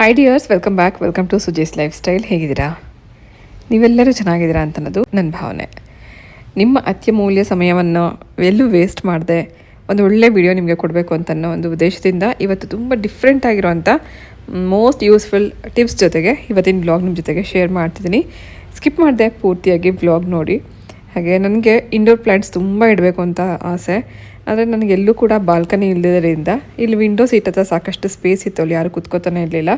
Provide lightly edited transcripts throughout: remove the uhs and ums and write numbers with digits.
Hi dears, welcome to ಸುಜೇಸ್ life style. ಹೇಗಿದ್ದೀರಾ? ನೀವೆಲ್ಲರೂ ಚೆನ್ನಾಗಿದ್ದೀರಾ ಅಂತ ಅನ್ನೋದು ನನ್ನ ಭಾವನೆ. ನಿಮ್ಮ ಅತ್ಯಮೂಲ್ಯ ಸಮಯವನ್ನು ಎಲ್ಲೂ ವೇಸ್ಟ್ ಮಾಡದೆ ಒಂದು ಒಳ್ಳೆ ವಿಡಿಯೋ ನಿಮಗೆ ಕೊಡಬೇಕು ಅಂತನ್ನೋ ಒಂದು ಉದ್ದೇಶದಿಂದ ಇವತ್ತು ತುಂಬ ಡಿಫ್ರೆಂಟ್ ಆಗಿರೋವಂಥ ಮೋಸ್ಟ್ ಯೂಸ್ಫುಲ್ ಟಿಪ್ಸ್ ಜೊತೆಗೆ ಇವತ್ತಿನ ಬ್ಲಾಗ್ ನಿಮ್ಮ ಜೊತೆಗೆ ಶೇರ್ ಮಾಡ್ತಿದ್ದೀನಿ. ಸ್ಕಿಪ್ ಮಾಡಿದೆ, ಪೂರ್ತಿಯಾಗಿ ಬ್ಲಾಗ್ ನೋಡಿ. ಹಾಗೆ ನನಗೆ ಇಂಡೋರ್ ಪ್ಲ್ಯಾಂಟ್ಸ್ ತುಂಬ ಇಡಬೇಕು ಅಂತ ಆಸೆ. ಆದರೆ ನನಗೆಲ್ಲೂ ಕೂಡ ಬಾಲ್ಕನಿ ಇಲ್ಲದಿದ್ದರಿಂದ ಇಲ್ಲಿ ವಿಂಡೋ ಸೀಟ್ ಹತ್ರ ಸಾಕಷ್ಟು ಸ್ಪೇಸ್ ಇತ್ತು, ಅಲ್ಲಿ ಯಾರು ಕೂತ್ಕೋತಾನೆ ಇರಲಿಲ್ಲ.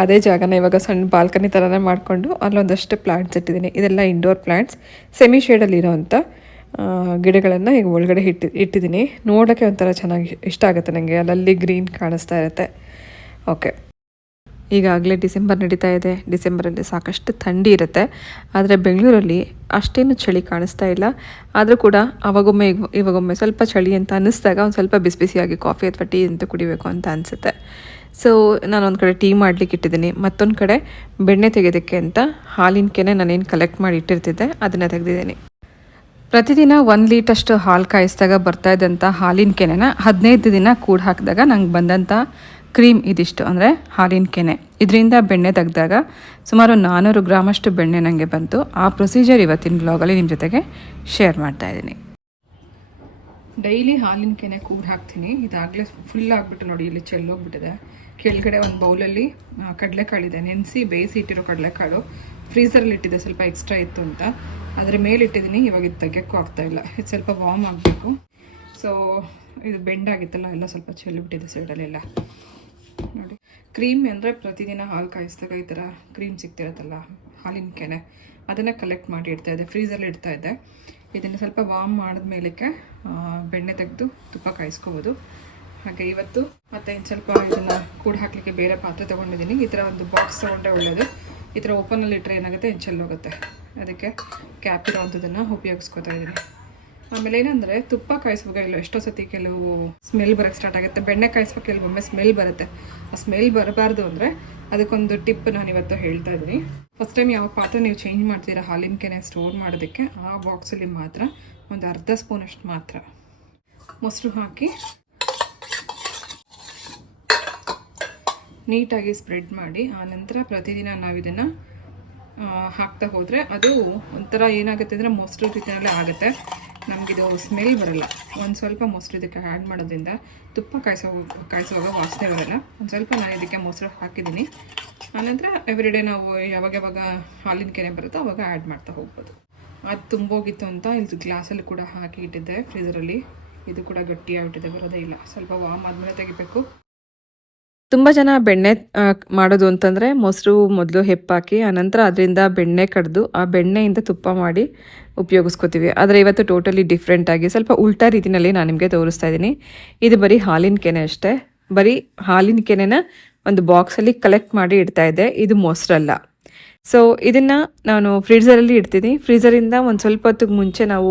ಅದೇ ಜಾಗನ ಇವಾಗ ಸಣ್ಣ ಬಾಲ್ಕನಿ ಥರನೇ ಮಾಡಿಕೊಂಡು ಅಲ್ಲೊಂದಷ್ಟು ಪ್ಲ್ಯಾಂಟ್ಸ್ ಇಟ್ಟಿದ್ದೀನಿ. ಇದೆಲ್ಲ ಇಂಡೋರ್ ಪ್ಲ್ಯಾಂಟ್ಸ್, ಸೆಮಿ ಶೇಡಲ್ಲಿರೋವಂಥ ಗಿಡಗಳನ್ನು ಈಗ ಒಳಗಡೆ ಇಟ್ಟಿದ್ದೀನಿ. ನೋಡೋಕ್ಕೆ ಒಂಥರ ಚೆನ್ನಾಗಿ ಇಷ್ಟ ಆಗುತ್ತೆ ನನಗೆ, ಅಲ್ಲಲ್ಲಿ ಗ್ರೀನ್ ಕಾಣಿಸ್ತಾ ಇರುತ್ತೆ. ಓಕೆ, ಈಗಾಗಲೇ ಡಿಸೆಂಬರ್ ನಡೀತಾ ಇದೆ. ಡಿಸೆಂಬರಲ್ಲಿ ಸಾಕಷ್ಟು ಥಂಡಿ ಇರುತ್ತೆ, ಆದರೆ ಬೆಂಗಳೂರಲ್ಲಿ ಅಷ್ಟೇನು ಚಳಿ ಕಾಣಿಸ್ತಾ ಇಲ್ಲ. ಆದರೂ ಕೂಡ ಅವಾಗೊಮ್ಮೆ ಇವಾಗೊಮ್ಮೆ ಸ್ವಲ್ಪ ಚಳಿ ಅಂತ ಅನ್ನಿಸ್ದಾಗ ಒಂದು ಸ್ವಲ್ಪ ಬಿಸಿ ಬಿಸಿಯಾಗಿ ಕಾಫಿ ಅಥವಾ ಟೀ ಅಂತ ಕುಡಿಬೇಕು ಅಂತ ಅನಿಸುತ್ತೆ. ಸೊ ನಾನು ಒಂದು ಕಡೆ ಟೀ ಮಾಡಲಿಕ್ಕೆ ಇಟ್ಟಿದ್ದೀನಿ, ಮತ್ತೊಂದು ಕಡೆ ಬೆಣ್ಣೆ ತೆಗೆಯೋದಕ್ಕೆ ಅಂತ ಹಾಲಿನ ಕೆನೆ ನಾನೇನು ಕಲೆಕ್ಟ್ ಮಾಡಿ ಇಟ್ಟಿರ್ತಿದ್ದೆ ಅದನ್ನು ತೆಗೆದಿದ್ದೀನಿ. ಪ್ರತಿದಿನ 1 ಲೀಟರ್ಷ್ಟು ಹಾಲು ಕಾಯಿಸಿದಾಗ ಬರ್ತಾ ಇದ್ದಂಥ ಹಾಲಿನ ಕೆನೆನ 15 ದಿನ ಕೂಡ ಹಾಕಿದಾಗ ನಂಗೆ ಬಂದಂಥ ಕ್ರೀಮ್ ಇದಿಷ್ಟು, ಅಂದರೆ ಹಾಲಿನ ಕೆನೆ. ಇದರಿಂದ ಬೆಣ್ಣೆ ತೆಗೆದಾಗ ಸುಮಾರು 400 ಗ್ರಾಮಷ್ಟು ಬೆಣ್ಣೆ ನನಗೆ ಬಂತು. ಆ ಪ್ರೊಸೀಜರ್ ಇವತ್ತಿನ ಬ್ಲಾಗಲ್ಲಿ ನಿಮ್ಮ ಜೊತೆಗೆ ಶೇರ್ ಮಾಡ್ತಾಯಿದ್ದೀನಿ. ಡೈಲಿ ಹಾಲಿನ ಕೆನೆ ಕೂಡ್ ಹಾಕ್ತೀನಿ. ಇದಾಗಲೇ ಫುಲ್ ಆಗಿಬಿಟ್ಟು ನೋಡಿ, ಇಲ್ಲಿ ಚೆಲ್ಲೋಗ್ಬಿಟ್ಟಿದೆ. ಕೆಳಗಡೆ ಒಂದು ಬೌಲಲ್ಲಿ ಕಡಲೆಕಾಳಿದೆ, ನೆನೆಸಿ ಬೇಯಿಸಿ ಇಟ್ಟಿರೋ ಕಡಲೆಕಾಳು. ಫ್ರೀಸರಲ್ಲಿ ಇಟ್ಟಿದ್ದೆ, ಸ್ವಲ್ಪ ಎಕ್ಸ್ಟ್ರಾ ಇತ್ತು ಅಂತ ಅದರ ಮೇಲೆ ಇಟ್ಟಿದ್ದೀನಿ. ಇವಾಗ ಇದು ತೆಗೆಯೋಕ್ಕೂ ಆಗ್ತಾಯಿಲ್ಲ, ಇದು ಸ್ವಲ್ಪ ವಾರ್ಮ್ ಆಗಬೇಕು. ಸೊ ಇದು ಬೆಂಡಾಗಿತ್ತಲ್ಲ, ಎಲ್ಲ ಸ್ವಲ್ಪ ಚೆಲ್ಲಿಬಿಟ್ಟಿದೆ ಸೈಡಲ್ಲೆಲ್ಲ. ನೋಡಿ, ಕ್ರೀಮ್ ಅಂದರೆ ಪ್ರತಿದಿನ ಹಾಲು ಕಾಯಿಸಿದಾಗ ಈ ಥರ ಕ್ರೀಮ್ ಸಿಗ್ತಿರುತ್ತಲ್ಲ ಹಾಲಿನ ಕೆನೆ, ಅದನ್ನು ಕಲೆಕ್ಟ್ ಮಾಡಿ ಇಡ್ತಾಯಿದ್ದೆ, ಫ್ರೀಸಲ್ಲಿ ಇಡ್ತಾಯಿದ್ದೆ. ಇದನ್ನು ಸ್ವಲ್ಪ ವಾರ್ಮ್ ಮಾಡಿದ ಮೇಲಕ್ಕೆ ಬೆಣ್ಣೆ ತೆಗೆದು ತುಪ್ಪ ಕಾಯಿಸ್ಕೋಬೋದು. ಹಾಗೆ ಇವತ್ತು ಮತ್ತು ಇನ್ನು ಸ್ವಲ್ಪ ಇದನ್ನು ಕೂಡ ಹಾಕಲಿಕ್ಕೆ ಬೇರೆ ಪಾತ್ರೆ ತೊಗೊಂಡಿದ್ದೀನಿ. ಈ ಥರ ಒಂದು ಬಾಕ್ಸ್ ತೊಗೊಂಡ್ರೆ ಒಳ್ಳೆಯದು. ಈ ಥರ ಓಪನಲ್ಲಿ ಇಟ್ಟರೆ ಏನಾಗುತ್ತೆ, ಇನ್ನು ಚೆಲ್ಲೋಗುತ್ತೆ. ಅದಕ್ಕೆ ಕ್ಯಾಪ್ ಇರೋವಂಥದ್ದನ್ನು ಉಪಯೋಗಿಸ್ಕೊತಾ ಇದ್ದೀನಿ. ಆಮೇಲೆ ಏನಂದರೆ, ತುಪ್ಪ ಕಾಯಿಸುವಾಗ ಇಲ್ಲ ಎಷ್ಟೋ ಸತಿ ಕೆಲವು ಸ್ಮೆಲ್ ಬರೋಕ್ಕೆ ಸ್ಟಾರ್ಟ್ ಆಗುತ್ತೆ. ಬೆಣ್ಣೆ ಕಾಯಿಸುವಾಗ ಕೆಲವೊಮ್ಮೆ ಸ್ಮೆಲ್ ಬರುತ್ತೆ. ಆ ಸ್ಮೆಲ್ ಬರಬಾರ್ದು ಅಂದರೆ ಅದಕ್ಕೊಂದು ಟಿಪ್ ನಾನು ಇವತ್ತು ಹೇಳ್ತಾ ಇದ್ದೀನಿ. ಫಸ್ಟ್ ಟೈಮ್ ಯಾವ ಪಾತ್ರೆ ನೀವು ಚೇಂಜ್ ಮಾಡ್ತೀರಾ ಹಾಲಿನ ಕೆನೆ ಸ್ಟೋರ್ ಮಾಡೋದಕ್ಕೆ, ಆ ಬಾಕ್ಸಲ್ಲಿ ಮಾತ್ರ ಒಂದು ಅರ್ಧ ಸ್ಪೂನಷ್ಟು ಮಾತ್ರ ಮೊಸರು ಹಾಕಿ ನೀಟಾಗಿ ಸ್ಪ್ರೆಡ್ ಮಾಡಿ, ಆನಂತರ ಪ್ರತಿದಿನ ನಾವು ಇದನ್ನು ಹಾಕ್ತಾ ಹೋದರೆ ಅದು ಒಂಥರ ಏನಾಗುತ್ತೆ ಅಂದರೆ ಮೊಸರು ರೀತಿಯಲ್ಲೇ ಆಗುತ್ತೆ. ನಮಗಿದು ಸ್ಮೆಲ್ ಬರಲ್ಲ. ಒಂದು ಸ್ವಲ್ಪ ಮೊಸರು ಇದಕ್ಕೆ ಆ್ಯಡ್ ಮಾಡೋದ್ರಿಂದ ತುಪ್ಪ ಕಾಯಿಸುವಾಗ ವಾಸನೆ ಬರಲ್ಲ. ಒಂದು ಸ್ವಲ್ಪ ನಾನು ಇದಕ್ಕೆ ಮೊಸರು ಹಾಕಿದ್ದೀನಿ. ಆನಂತರ ಎವ್ರಿಡೇ ನಾವು ಯಾವಾಗ ಹಾಲಿನ ಕೆನೆ ಬರುತ್ತೋ ಅವಾಗ ಆ್ಯಡ್ ಮಾಡ್ತಾ ಹೋಗ್ಬೋದು. ಅದು ತುಂಬೋಗಿತ್ತು ಅಂತ ಇಲ್ಲಿ ಗ್ಲಾಸಲ್ಲಿ ಕೂಡ ಹಾಕಿ ಇಟ್ಟಿದ್ದೆ ಫ್ರೀಸರಲ್ಲಿ. ಇದು ಕೂಡ ಗಟ್ಟಿಯಾಗಿಬಿಟ್ಟಿದೆ, ಬರೋದೇ ಇಲ್ಲ. ಸ್ವಲ್ಪ ವಾಮ್ ಆದಮೇಲೆ ತೆಗಿಬೇಕು. ತುಂಬ ಜನ ಬೆಣ್ಣೆ ಮಾಡೋದು ಅಂತಂದರೆ ಮೊಸರು ಮೊದಲು ಹೆಪ್ಪಾಕಿ ಆನಂತರ ಅದರಿಂದ ಬೆಣ್ಣೆ ಕಡ್ದು ಆ ಬೆಣ್ಣೆಯಿಂದ ತುಪ್ಪ ಮಾಡಿ ಉಪಯೋಗಿಸ್ಕೋತೀವಿ. ಆದರೆ ಇವತ್ತು ಟೋಟಲಿ ಡಿಫ್ರೆಂಟಾಗಿ ಸ್ವಲ್ಪ ಉಲ್ಟಾ ರೀತಿಯಲ್ಲಿ ನಾನು ನಿಮಗೆ ತೋರಿಸ್ತಾ ಇದ್ದೀನಿ. ಇದು ಬರೀ ಹಾಲಿನ ಕೆನೆ ಅಷ್ಟೇ. ಬರೀ ಹಾಲಿನ ಕೆನೆನ ಒಂದು ಬಾಕ್ಸಲ್ಲಿ ಕಲೆಕ್ಟ್ ಮಾಡಿ ಇಡ್ತಾ ಇದ್ದೆ. ಇದು ಮೊಸರಲ್ಲ. ಸೊ ಇದನ್ನು ನಾನು ಫ್ರೀಝರಲ್ಲಿ ಇಡ್ತೀನಿ. ಫ್ರೀಝರಿಂದ ಒಂದು ಸ್ವಲ್ಪ ಹೊತ್ತಿಗೆ ಮುಂಚೆ ನಾವು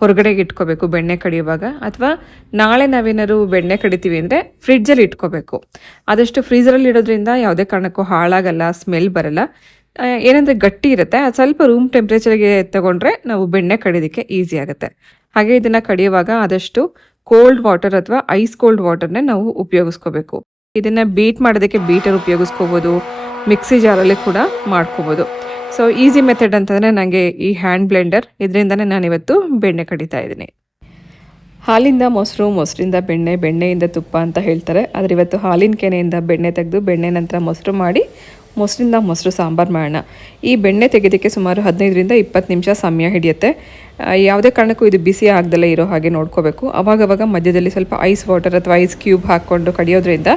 ಹೊರಗಡೆಗೆ ಇಟ್ಕೋಬೇಕು ಬೆಣ್ಣೆ ಕಡಿಯುವಾಗ, ಅಥವಾ ನಾಳೆ ನಾವೇನಾದ್ರು ಬೆಣ್ಣೆ ಕಡಿತೀವಿ ಅಂದರೆ ಫ್ರಿಡ್ಜಲ್ಲಿ ಇಟ್ಕೋಬೇಕು. ಆದಷ್ಟು ಫ್ರೀಝರಲ್ಲಿ ಇಡೋದ್ರಿಂದ ಯಾವುದೇ ಕಾರಣಕ್ಕೂ ಹಾಳಾಗಲ್ಲ, ಸ್ಮೆಲ್ ಬರಲ್ಲ. ಏನಂದರೆ ಗಟ್ಟಿ ಇರುತ್ತೆ, ಅದು ಸ್ವಲ್ಪ ರೂಮ್ ಟೆಂಪ್ರೇಚರ್ಗೆ ತಗೊಂಡ್ರೆ ನಾವು ಬೆಣ್ಣೆ ಕಡಿಯೋದಕ್ಕೆ ಈಸಿ ಆಗುತ್ತೆ. ಹಾಗೆ ಇದನ್ನು ಕಡಿಯುವಾಗ ಆದಷ್ಟು ಕೋಲ್ಡ್ ವಾಟರ್ ಅಥವಾ ಐಸ್ ಕೋಲ್ಡ್ ವಾಟರ್ನೇ ನಾವು ಉಪಯೋಗಿಸ್ಕೋಬೇಕು. ಇದನ್ನು ಬೀಟ್ ಮಾಡೋದಕ್ಕೆ ಬೀಟರ್ ಉಪಯೋಗಿಸ್ಕೋಬೋದು, ಮಿಕ್ಸಿ ಜಾರಲ್ಲಿ ಕೂಡ ಮಾಡ್ಕೋಬೋದು. ಸೊ ಈಸಿ ಮೆಥಡ್ ಅಂತಂದರೆ ನನಗೆ ಈ ಹ್ಯಾಂಡ್ ಬ್ಲೆಂಡರ್, ಇದರಿಂದನೇ ನಾನಿವತ್ತು ಬೆಣ್ಣೆ ಕಡಿತಾ ಇದ್ದೀನಿ. ಹಾಲಿಂದ ಮೊಸರು, ಮೊಸರಿಂದ ಬೆಣ್ಣೆ, ಬೆಣ್ಣೆಯಿಂದ ತುಪ್ಪ ಅಂತ ಹೇಳ್ತಾರೆ. ಆದರೆ ಇವತ್ತು ಹಾಲಿನ ಕೆನೆಯಿಂದ ಬೆಣ್ಣೆ ತೆಗೆದು ಬೆಣ್ಣೆ ನಂತರ ಮೊಸರು ಮಾಡಿ ಮೊಸರಿಂದ ಮೊಸರು ಸಾಂಬಾರು ಮಾಡೋಣ. ಈ ಬೆಣ್ಣೆ ತೆಗೆಯೋದಕ್ಕೆ ಸುಮಾರು 15ರಿಂದ 20 ನಿಮಿಷ ಸಮಯ ಹಿಡಿಯುತ್ತೆ. ಯಾವುದೇ ಕಾರಣಕ್ಕೂ ಇದು ಬಿಸಿ ಆಗದಲ್ಲೇ ಇರೋ ಹಾಗೆ ನೋಡ್ಕೋಬೇಕು. ಅವಾಗವಾಗ ಮಧ್ಯದಲ್ಲಿ ಸ್ವಲ್ಪ ಐಸ್ ವಾಟರ್ ಅಥವಾ ಐಸ್ ಕ್ಯೂಬ್ ಹಾಕ್ಕೊಂಡು ಕಡಿಯೋದ್ರಿಂದ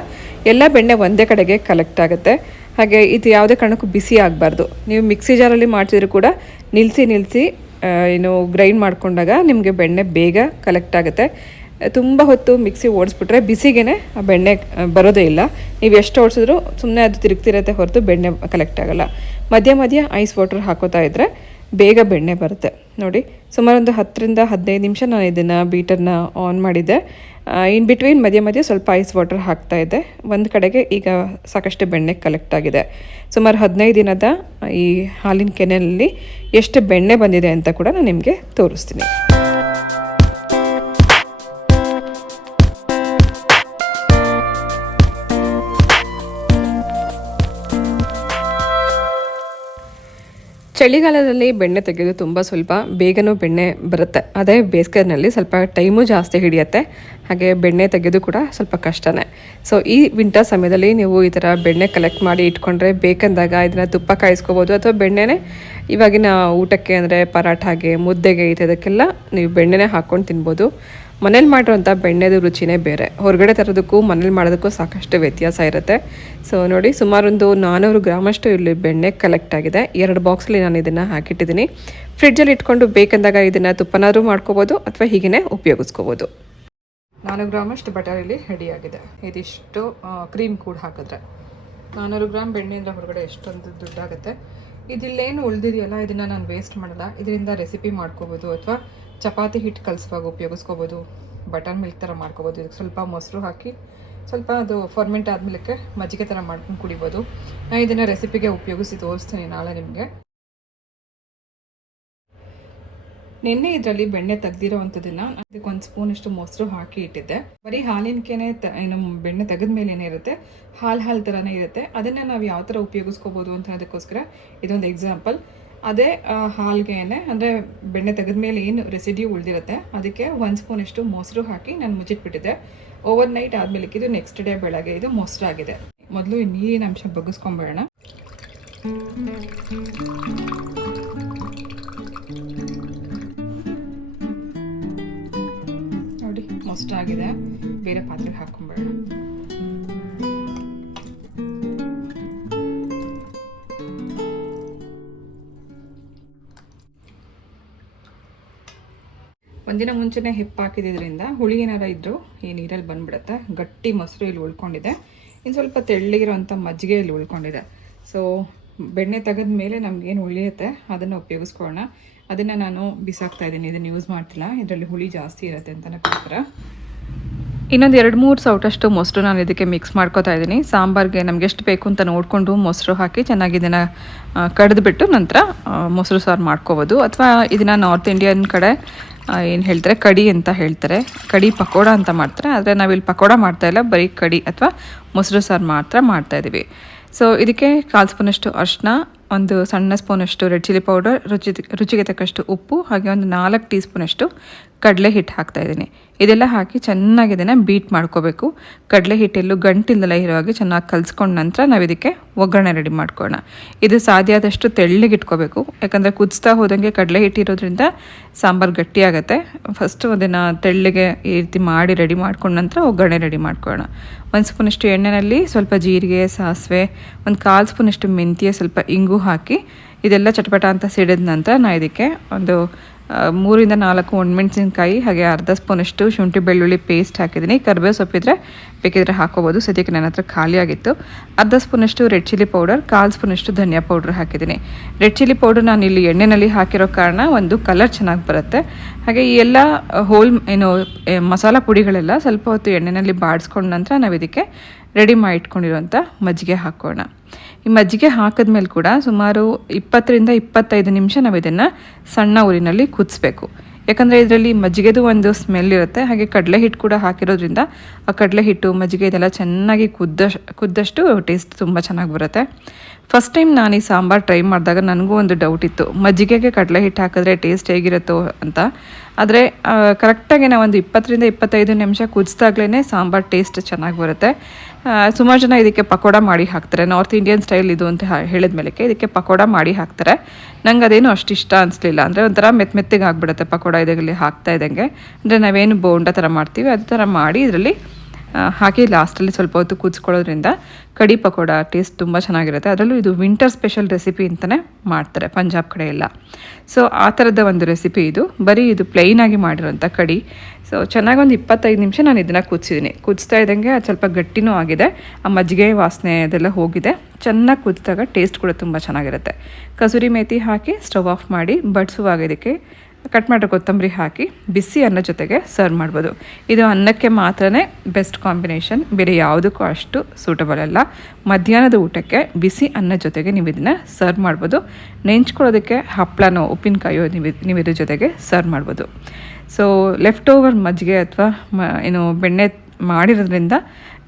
ಎಲ್ಲ ಬೆಣ್ಣೆ ಒಂದೇ ಕಡೆಗೆ ಕಲೆಕ್ಟ್ ಆಗುತ್ತೆ. ಹಾಗೆ ಇದು ಯಾವುದೇ ಕಾರಣಕ್ಕೂ ಬಿಸಿ ಆಗಬಾರ್ದು. ನೀವು ಮಿಕ್ಸಿ ಜಾರಲ್ಲಿ ಮಾಡ್ತಿದ್ರು ಕೂಡ ನಿಲ್ಲಿಸಿ ಗ್ರೈಂಡ್ ಮಾಡ್ಕೊಂಡಾಗ ನಿಮಗೆ ಬೆಣ್ಣೆ ಬೇಗ ಕಲೆಕ್ಟ್ ಆಗುತ್ತೆ. ತುಂಬ ಹೊತ್ತು ಮಿಕ್ಸಿ ಓಡಿಸ್ಬಿಟ್ರೆ ಬಿಸಿಗೆ ಆ ಬೆಣ್ಣೆ ಬರೋದೇ ಇಲ್ಲ. ನೀವು ಎಷ್ಟು ಓಡಿಸಿದ್ರು ಸುಮ್ಮನೆ ಅದು ತಿರುಗ್ತಿರತ್ತೆ ಹೊರತು ಬೆಣ್ಣೆ ಕಲೆಕ್ಟ್ ಆಗೋಲ್ಲ. ಮಧ್ಯ ಐಸ್ ವಾಟರ್ ಹಾಕೋತಾ ಇದ್ದರೆ ಬೇಗ ಬೆಣ್ಣೆ ಬರುತ್ತೆ. ನೋಡಿ, ಸುಮಾರು ಒಂದು 10ರಿಂದ 15 ನಿಮಿಷ ನಾನು ಇದನ್ನು ಬೀಟರ್ನ ಆನ್ ಮಾಡಿದ್ದೆ. ಇನ್ ಬಿಟ್ವೀನ್ ಮಧ್ಯೆ ಸ್ವಲ್ಪ ಐಸ್ ವಾಟರ್ ಹಾಕ್ತಾಯಿದ್ದೆ. ಒಂದು ಕಡೆಗೆ ಈಗ ಸಾಕಷ್ಟು ಬೆಣ್ಣೆ ಕಲೆಕ್ಟ್ ಆಗಿದೆ. ಸುಮಾರು 15 ದಿನದ ಈ ಹಾಲಿನ ಕೆನೆಯಲ್ಲಿ ಎಷ್ಟು ಬೆಣ್ಣೆ ಬಂದಿದೆ ಅಂತ ಕೂಡ ನಾನು ನಿಮಗೆ ತೋರಿಸ್ತೀನಿ. ಚಳಿಗಾಲದಲ್ಲಿ ಬೆಣ್ಣೆ ತೆಗೆಯೋದು ತುಂಬ ಸ್ವಲ್ಪ ಬೇಗನೂ ಬೆಣ್ಣೆ ಬರುತ್ತೆ. ಅದೇ ಬೇಸಿಗೆನಲ್ಲಿ ಸ್ವಲ್ಪ ಟೈಮು ಜಾಸ್ತಿ ಹಿಡಿಯುತ್ತೆ, ಹಾಗೆ ಬೆಣ್ಣೆ ತೆಗೆಯೋದು ಕೂಡ ಸ್ವಲ್ಪ ಕಷ್ಟನೇ. ಸೊ ಈ ವಿಂಟರ್ ಸಮಯದಲ್ಲಿ ನೀವು ಈ ಥರ ಬೆಣ್ಣೆ ಕಲೆಕ್ಟ್ ಮಾಡಿ ಇಟ್ಕೊಂಡ್ರೆ ಬೇಕಂದಾಗ ಇದನ್ನು ತುಪ್ಪ ಕಾಯಿಸ್ಕೋಬೋದು, ಅಥವಾ ಬೆಣ್ಣೆನೇ ಇವಾಗಿನ ಊಟಕ್ಕೆ ಅಂದರೆ ಪರಾಠಾಗೆ, ಮುದ್ದೆಗೆ ಇದಕ್ಕೆಲ್ಲ ನೀವು ಬೆಣ್ಣೆನೇ ಹಾಕ್ಕೊಂಡು ತಿನ್ಬೋದು. ಮನೇಲಿ ಮಾಡಿರೋಂಥ ಬೆಣ್ಣೆದು ರುಚಿನೇ ಬೇರೆ. ಹೊರಗಡೆ ತರೋದಕ್ಕೂ ಮನೇಲಿ ಮಾಡೋದಕ್ಕೂ ಸಾಕಷ್ಟು ವ್ಯತ್ಯಾಸ ಇರುತ್ತೆ. ಸೊ ನೋಡಿ, ಸುಮಾರೊಂದು 400 ಗ್ರಾಮಷ್ಟು ಇಲ್ಲಿ ಬೆಣ್ಣೆ ಕಲೆಕ್ಟ್ ಆಗಿದೆ. 2 ಬಾಕ್ಸಲ್ಲಿ ನಾನು ಇದನ್ನು ಹಾಕಿಟ್ಟಿದ್ದೀನಿ. ಫ್ರಿಡ್ಜಲ್ಲಿ ಇಟ್ಕೊಂಡು ಬೇಕಂದಾಗ ಇದನ್ನು ತುಪ್ಪನಾದರೂ ಮಾಡ್ಕೋಬೋದು ಅಥವಾ ಹೀಗೇ ಉಪಯೋಗಿಸ್ಕೋಬೋದು. 400 ಗ್ರಾಮಷ್ಟು ಬಟರ್ ಇಲ್ಲಿ ರೆಡಿಯಾಗಿದೆ. ಇದಿಷ್ಟು ಕ್ರೀಮ್ ಕೂಡ ಹಾಕಿದ್ರೆ 400 ಗ್ರಾಮ್ ಬೆಣ್ಣೆ ಅಂದರೆ ಹೊರಗಡೆ ಎಷ್ಟೊಂದು ದುಡ್ಡಾಗುತ್ತೆ. ಇದಿಲ್ಲೇನು ಉಳಿದಿದೆಯಲ್ಲ, ಇದನ್ನು ನಾನು ವೇಸ್ಟ್ ಮಾಡಲ್ಲ. ಇದರಿಂದ ರೆಸಿಪಿ ಮಾಡ್ಕೋಬೋದು, ಅಥವಾ ಚಪಾತಿ ಹಿಟ್ಟು ಕಲಿಸುವಾಗ ಉಪಯೋಗಿಸ್ಕೋಬೋದು. ಬಟರ್ ಮಿಲ್ಕ್ ಥರ ಮಾಡ್ಕೋಬೋದು. ಇದಕ್ಕೆ ಸ್ವಲ್ಪ ಮೊಸರು ಹಾಕಿ ಸ್ವಲ್ಪ ಅದು ಫರ್ಮೆಂಟ್ ಆದಮೇಲೆ ಮಜ್ಜಿಗೆ ಥರ ಮಾಡ್ಕೊಂಡು ಕುಡಿಬೋದು. ನಾನು ಇದನ್ನು ರೆಸಿಪಿಗೆ ಉಪಯೋಗಿಸಿ ತೋರಿಸ್ತೀನಿ ನಾಳೆ ನಿಮಗೆ. ನಿನ್ನೆ ಇದರಲ್ಲಿ ಬೆಣ್ಣೆ ತೆಗ್ದಿರೋ ಅಂಥದ್ದನ್ನು ಅದಕ್ಕೆ 1 ಸ್ಪೂನಷ್ಟು ಮೊಸರು ಹಾಕಿ ಇಟ್ಟಿದ್ದೆ. ಬರೀ ಹಾಲಿನಕೇನೆ ಏನು ಬೆಣ್ಣೆ ತೆಗೆದ ಮೇಲೆ ಏನಿರುತ್ತೆ, ಹಾಲು ಥರನೇ ಇರುತ್ತೆ. ಅದನ್ನು ನಾವು ಯಾವ ಥರ ಉಪಯೋಗಿಸ್ಕೋಬೋದು ಅಂತ ಅದಕ್ಕೋಸ್ಕರ ಇದೊಂದು ಎಕ್ಸಾಂಪಲ್. ಅದೇ ಹಾಲ್ಗೆನೆ ಅಂದರೆ ಬೆಣ್ಣೆ ತೆಗೆದ ಮೇಲೆ ಏನು ರೆಸಿಡ್ಯೂ ಉಳಿದಿರುತ್ತೆ ಅದಕ್ಕೆ 1 ಸ್ಪೂನಷ್ಟು ಮೊಸರು ಹಾಕಿ ನಾನು ಮುಚ್ಚಿಟ್ಬಿಟ್ಟಿದ್ದೆ. ಓವರ್ ನೈಟ್ ಆದಮೇಲೆ ಇದು ನೆಕ್ಸ್ಟ್ ಡೇ ಬೆಳಗ್ಗೆ ಇದು ಮೊಸರಾಗಿದೆ. ಮೊದಲು ಈ ನೀರಿನ ಅಂಶ ಬಗ್ಗಿಸ್ಕೊಂಬೇಡ. ನೋಡಿ, ಮೊಸರಾಗಿದೆ. ಬೇರೆ ಪಾತ್ರೆಗೆ ಹಾಕ್ಕೊಂಬೇಡ. ಒಂದಿನ ಮುಂಚೆನೇ ಹೆಪ್ಪು ಹಾಕಿದ್ರಿಂದ ಹುಳಿ ಏನಾರ ಇದ್ದರೂ ಈ ನೀರಲ್ಲಿ ಬಂದುಬಿಡುತ್ತೆ. ಗಟ್ಟಿ ಮೊಸರು ಇಲ್ಲಿ ಉಳ್ಕೊಂಡಿದೆ. ಇನ್ನು ಸ್ವಲ್ಪ ತೆಳ್ಳಗಿರೋಂಥ ಮಜ್ಜಿಗೆ ಇಲ್ಲಿ ಉಳ್ಕೊಂಡಿದೆ. ಸೊ ಬೆಣ್ಣೆ ತೆಗೆದ ಮೇಲೆ ನಮಗೇನು ಉಳಿಯುತ್ತೆ ಅದನ್ನು ಉಪಯೋಗಿಸ್ಕೊಳ್ಳೋಣ. ಅದನ್ನು ನಾನು ಬಿಸಾಕ್ತಾ ಇದ್ದೀನಿ, ಇದನ್ನು ಯೂಸ್ ಮಾಡ್ತಿಲ್ಲ. ಇದರಲ್ಲಿ ಹುಳಿ ಜಾಸ್ತಿ ಇರುತ್ತೆ ಅಂತ ನನಗೋಸ್ಕರ. ಇನ್ನೊಂದು 2-3 ಸೌಟಷ್ಟು ಮೊಸರು ನಾನು ಇದಕ್ಕೆ ಮಿಕ್ಸ್ ಮಾಡ್ಕೋತಾ ಇದ್ದೀನಿ. ಸಾಂಬಾರಿಗೆ ನಮ್ಗೆ ಎಷ್ಟು ಬೇಕು ಅಂತ ನೋಡಿಕೊಂಡು ಮೊಸರು ಹಾಕಿ ಚೆನ್ನಾಗಿ ಇದನ್ನು ಕಡಿದ್ಬಿಟ್ಟು ನಂತರ ಮೊಸರು ಸಾರು ಮಾಡ್ಕೋಬೋದು. ಅಥವಾ ಇದನ್ನು ನಾರ್ತ್ ಇಂಡಿಯನ್ ಕಡೆ ಏನು ಹೇಳ್ತಾರೆ, ಕಡಿ ಅಂತ ಹೇಳ್ತಾರೆ. ಕಡಿ ಪಕೋಡ ಅಂತ ಮಾಡ್ತಾರೆ. ಆದರೆ ನಾವಿಲ್ಲಿ ಪಕೋಡ ಮಾಡ್ತಾಯಿಲ್ಲ, ಬರೀ ಕಡಿ ಅಥವಾ ಮೊಸರು ಸಾರು ಮಾತ್ರ ಮಾಡ್ತಾಯಿದ್ದೀವಿ. ಸೊ ಇದಕ್ಕೆ 1/4 ಸ್ಪೂನಷ್ಟು ಅರಿಶಿನ, 1 ಸಣ್ಣ ಸ್ಪೂನಷ್ಟು ರೆಡ್ ಚಿಲ್ಲಿ ಪೌಡರ್, ರುಚಿಗೆ ತಕ್ಕಷ್ಟು ಉಪ್ಪು, ಹಾಗೆ 4 ಟೀ ಸ್ಪೂನಷ್ಟು ಕಡಲೆ ಹಿಟ್ಟು ಹಾಕ್ತಾಯಿದ್ದೀನಿ. ಇದೆಲ್ಲ ಹಾಕಿ ಚೆನ್ನಾಗಿ ಇದನ್ನು ಬೀಟ್ ಮಾಡ್ಕೋಬೇಕು. ಕಡಲೆ ಹಿಟ್ಟೆಲ್ಲೂ ಗಂಟಿಲ್ದೆಲ್ಲ ಇರೋ ಹಾಗೆ ಚೆನ್ನಾಗಿ ಕಲಿಸ್ಕೊಂಡ ನಂತರ ನಾವು ಇದಕ್ಕೆ ಒಗ್ಗರಣೆ ರೆಡಿ ಮಾಡ್ಕೊಳ್ಳೋಣ. ಇದು ಸಾಧ್ಯ ಆದಷ್ಟು ತೆಳ್ಳಗೆ ಇಟ್ಕೋಬೇಕು, ಯಾಕಂದರೆ ಕುದಿಸ್ತಾ ಹೋದಂಗೆ ಕಡಲೆ ಹಿಟ್ಟು ಇರೋದ್ರಿಂದ ಸಾಂಬಾರು ಗಟ್ಟಿಯಾಗುತ್ತೆ. ಫಸ್ಟು ಅದನ್ನು ತೆಳ್ಳಗೆ ಈ ರೀತಿ ಮಾಡಿ ರೆಡಿ ಮಾಡ್ಕೊಂಡ ನಂತರ ಒಗ್ಗರಣೆ ರೆಡಿ ಮಾಡ್ಕೊಳ್ಳೋಣ. 1 ಸ್ಪೂನಷ್ಟು ಎಣ್ಣೆಯಲ್ಲಿ ಸ್ವಲ್ಪ ಜೀರಿಗೆ, ಸಾಸಿವೆ, 1/4 ಸ್ಪೂನಷ್ಟು ಮೆಂತ್ಯ, ಸ್ವಲ್ಪ ಇಂಗು ಹಾಕಿ ಇದೆಲ್ಲ ಚಟಪಟ ಅಂತ ಸಿಡಿದ ನಂತರ ನಾನು ಇದಕ್ಕೆ 3-4 ಒಣಮೆಣಸಿನ್ಕಾಯಿ, ಹಾಗೆ 1/2 ಸ್ಪೂನಷ್ಟು ಶುಂಠಿ ಬೆಳ್ಳುಳ್ಳಿ ಪೇಸ್ಟ್ ಹಾಕಿದ್ದೀನಿ. ಕರಿಬೇವು ಸೊಪ್ಪಿದ್ರೆ ಬೇಕಿದ್ರೆ ಹಾಕೋಬೋದು. ಸದ್ಯಕ್ಕೆ ನನ್ನ ಹತ್ರ ಖಾಲಿಯಾಗಿತ್ತು. 1/2 ಸ್ಪೂನಷ್ಟು ರೆಡ್ ಚಿಲ್ಲಿ ಪೌಡರ್, 1/4 ಸ್ಪೂನಷ್ಟು ಧನಿಯಾ ಪೌಡ್ರ್ ಹಾಕಿದ್ದೀನಿ. ರೆಡ್ ಚಿಲ್ಲಿ ಪೌಡರ್ ನಾನು ಇಲ್ಲಿ ಎಣ್ಣೆಯಲ್ಲಿ ಹಾಕಿರೋ ಕಾರಣ ಒಂದು ಕಲರ್ ಚೆನ್ನಾಗಿ ಬರುತ್ತೆ. ಹಾಗೆ ಈ ಎಲ್ಲ ಮಸಾಲ ಪುಡಿಗಳೆಲ್ಲ ಸ್ವಲ್ಪ ಹೊತ್ತು ಎಣ್ಣೆಯಲ್ಲಿ ಬಾಡಿಸ್ಕೊಂಡ ನಂತರ ನಾವು ಇದಕ್ಕೆ ರೆಡಿ ಮಾಡಿ ಇಟ್ಕೊಂಡಿರೋಂಥ ಮಜ್ಜಿಗೆ ಹಾಕೋಣ. ಈ ಮಜ್ಜಿಗೆ ಹಾಕಿದ್ಮೇಲೆ ಕೂಡ ಸುಮಾರು 20-25 ನಿಮಿಷ ನಾವು ಇದನ್ನು ಸಣ್ಣ ಊರಿನಲ್ಲಿ ಕುದಿಸ್ಬೇಕು. ಯಾಕಂದರೆ ಇದರಲ್ಲಿ ಮಜ್ಜಿಗೆದು ಒಂದು ಸ್ಮೆಲ್ ಇರುತ್ತೆ. ಹಾಗೆ ಕಡಲೆ ಹಿಟ್ಟು ಕೂಡ ಹಾಕಿರೋದ್ರಿಂದ ಆ ಕಡಲೆ ಹಿಟ್ಟು, ಮಜ್ಜಿಗೆ ಇದೆಲ್ಲ ಚೆನ್ನಾಗಿ ಕುದ್ದಷ್ಟು ಟೇಸ್ಟ್ ತುಂಬ ಚೆನ್ನಾಗಿ ಬರುತ್ತೆ. ಫಸ್ಟ್ ಟೈಮ್ ನಾನು ಈ ಸಾಂಬಾರು ಟ್ರೈ ಮಾಡಿದಾಗ ನನಗೂ ಒಂದು ಡೌಟ್ ಇತ್ತು, ಮಜ್ಜಿಗೆಗೆ ಕಡಲೆ ಹಿಟ್ಟು ಹಾಕಿದ್ರೆ ಟೇಸ್ಟ್ ಹೇಗಿರುತ್ತೋ ಅಂತ. ಆದರೆ ಕರೆಕ್ಟಾಗಿ ನಾವು ಒಂದು 20-25 ನಿಮಿಷ ಕುದಿಸ್ದಾಗ್ಲೇ ಸಾಂಬಾರು ಟೇಸ್ಟ್ ಚೆನ್ನಾಗಿ ಬರುತ್ತೆ. ಸುಮಾರು ಜನ ಇದಕ್ಕೆ ಪಕೋಡ ಮಾಡಿ ಹಾಕ್ತಾರೆ. ನಾರ್ತ್ ಇಂಡಿಯನ್ ಸ್ಟೈಲ್ ಇದು ಅಂತ ಹೇಳಿದ ಮೇಲೆ ಇದಕ್ಕೆ ಪಕೋಡ ಮಾಡಿ ಹಾಕ್ತಾರೆ. ನಂಗೆ ಅದೇನು ಅಷ್ಟು ಇಷ್ಟ ಅನಿಸ್ಲಿಲ್ಲ. ಅಂದರೆ ಒಂಥರ ಮೆತ್ತಗೆ ಆಗಿಬಿಡುತ್ತೆ ಪಕೋಡ ಇದರಲ್ಲಿ ಹಾಕ್ತಾ ಇದ್ದಂಗೆ. ಅಂದರೆ ನಾವೇನು ಬೋಂಡ ಥರ ಮಾಡ್ತೀವಿ ಅದೇ ಥರ ಮಾಡಿ ಇದರಲ್ಲಿ ಹಾಕಿ ಲಾಸ್ಟಲ್ಲಿ ಸ್ವಲ್ಪ ಹೊತ್ತು ಕುದಿಸ್ಕೊಳ್ಳೋದ್ರಿಂದ ಕಡಿ ಪಕೋಡ ಟೇಸ್ಟ್ ತುಂಬ ಚೆನ್ನಾಗಿರುತ್ತೆ. ಅದರಲ್ಲೂ ಇದು ವಿಂಟರ್ ಸ್ಪೆಷಲ್ ರೆಸಿಪಿ ಅಂತಲೇ ಮಾಡ್ತಾರೆ ಪಂಜಾಬ್ ಕಡೆ ಎಲ್ಲ. ಸೊ ಆ ಥರದ ಒಂದು ರೆಸಿಪಿ ಇದು. ಬರೀ ಇದು ಪ್ಲೈನಾಗಿ ಮಾಡಿರೋಂಥ ಕಡಿ. ಸೊ ಚೆನ್ನಾಗಿ ಒಂದು 25 ನಿಮಿಷ ನಾನು ಇದನ್ನು ಕುದಿಸಿದ್ದೀನಿ. ಕುದಿಸ್ತಾ ಇದ್ದಂಗೆ ಅದು ಸ್ವಲ್ಪ ಗಟ್ಟಿನೂ ಆಗಿದೆ. ಆ ಮಜ್ಜಿಗೆ ವಾಸನೆ ಅದೆಲ್ಲ ಹೋಗಿದೆ. ಚೆನ್ನಾಗಿ ಕುದಿದಾಗ ಟೇಸ್ಟ್ ಕೂಡ ತುಂಬ ಚೆನ್ನಾಗಿರುತ್ತೆ. ಕಸೂರಿ ಮೇಥಿ ಹಾಕಿ ಸ್ಟವ್ ಆಫ್ ಮಾಡಿ ಬಡಿಸುವಾಗ ಇದಕ್ಕೆ ಕಟ್ ಮಾಡಿರೋ ಕೊತ್ತಂಬರಿ ಹಾಕಿ ಬಿಸಿ ಅನ್ನ ಜೊತೆಗೆ ಸರ್ವ್ ಮಾಡ್ಬೋದು. ಇದು ಅನ್ನಕ್ಕೆ ಮಾತ್ರನೇ ಬೆಸ್ಟ್ ಕಾಂಬಿನೇಷನ್, ಬೇರೆ ಯಾವುದಕ್ಕೂ ಅಷ್ಟು ಸೂಟಬಲ್ ಅಲ್ಲ. ಮಧ್ಯಾಹ್ನದ ಊಟಕ್ಕೆ ಬಿಸಿ ಅನ್ನ ಜೊತೆಗೆ ನೀವು ಇದನ್ನು ಸರ್ವ್ ಮಾಡ್ಬೋದು. ನೆಂಚ್ಕೊಳ್ಳೋದಕ್ಕೆ ಹಪ್ಪಳನೋ ಉಪ್ಪಿನಕಾಯೋ ನೀವು ಇದ್ರ ಜೊತೆಗೆ ಸರ್ವ್ ಮಾಡ್ಬೋದು. ಸೊ ಲೆಫ್ಟ್ ಓವರ್ ಮಜ್ಜಿಗೆ ಅಥವಾ ಬೆಣ್ಣೆ ಮಾಡಿರೋದ್ರಿಂದ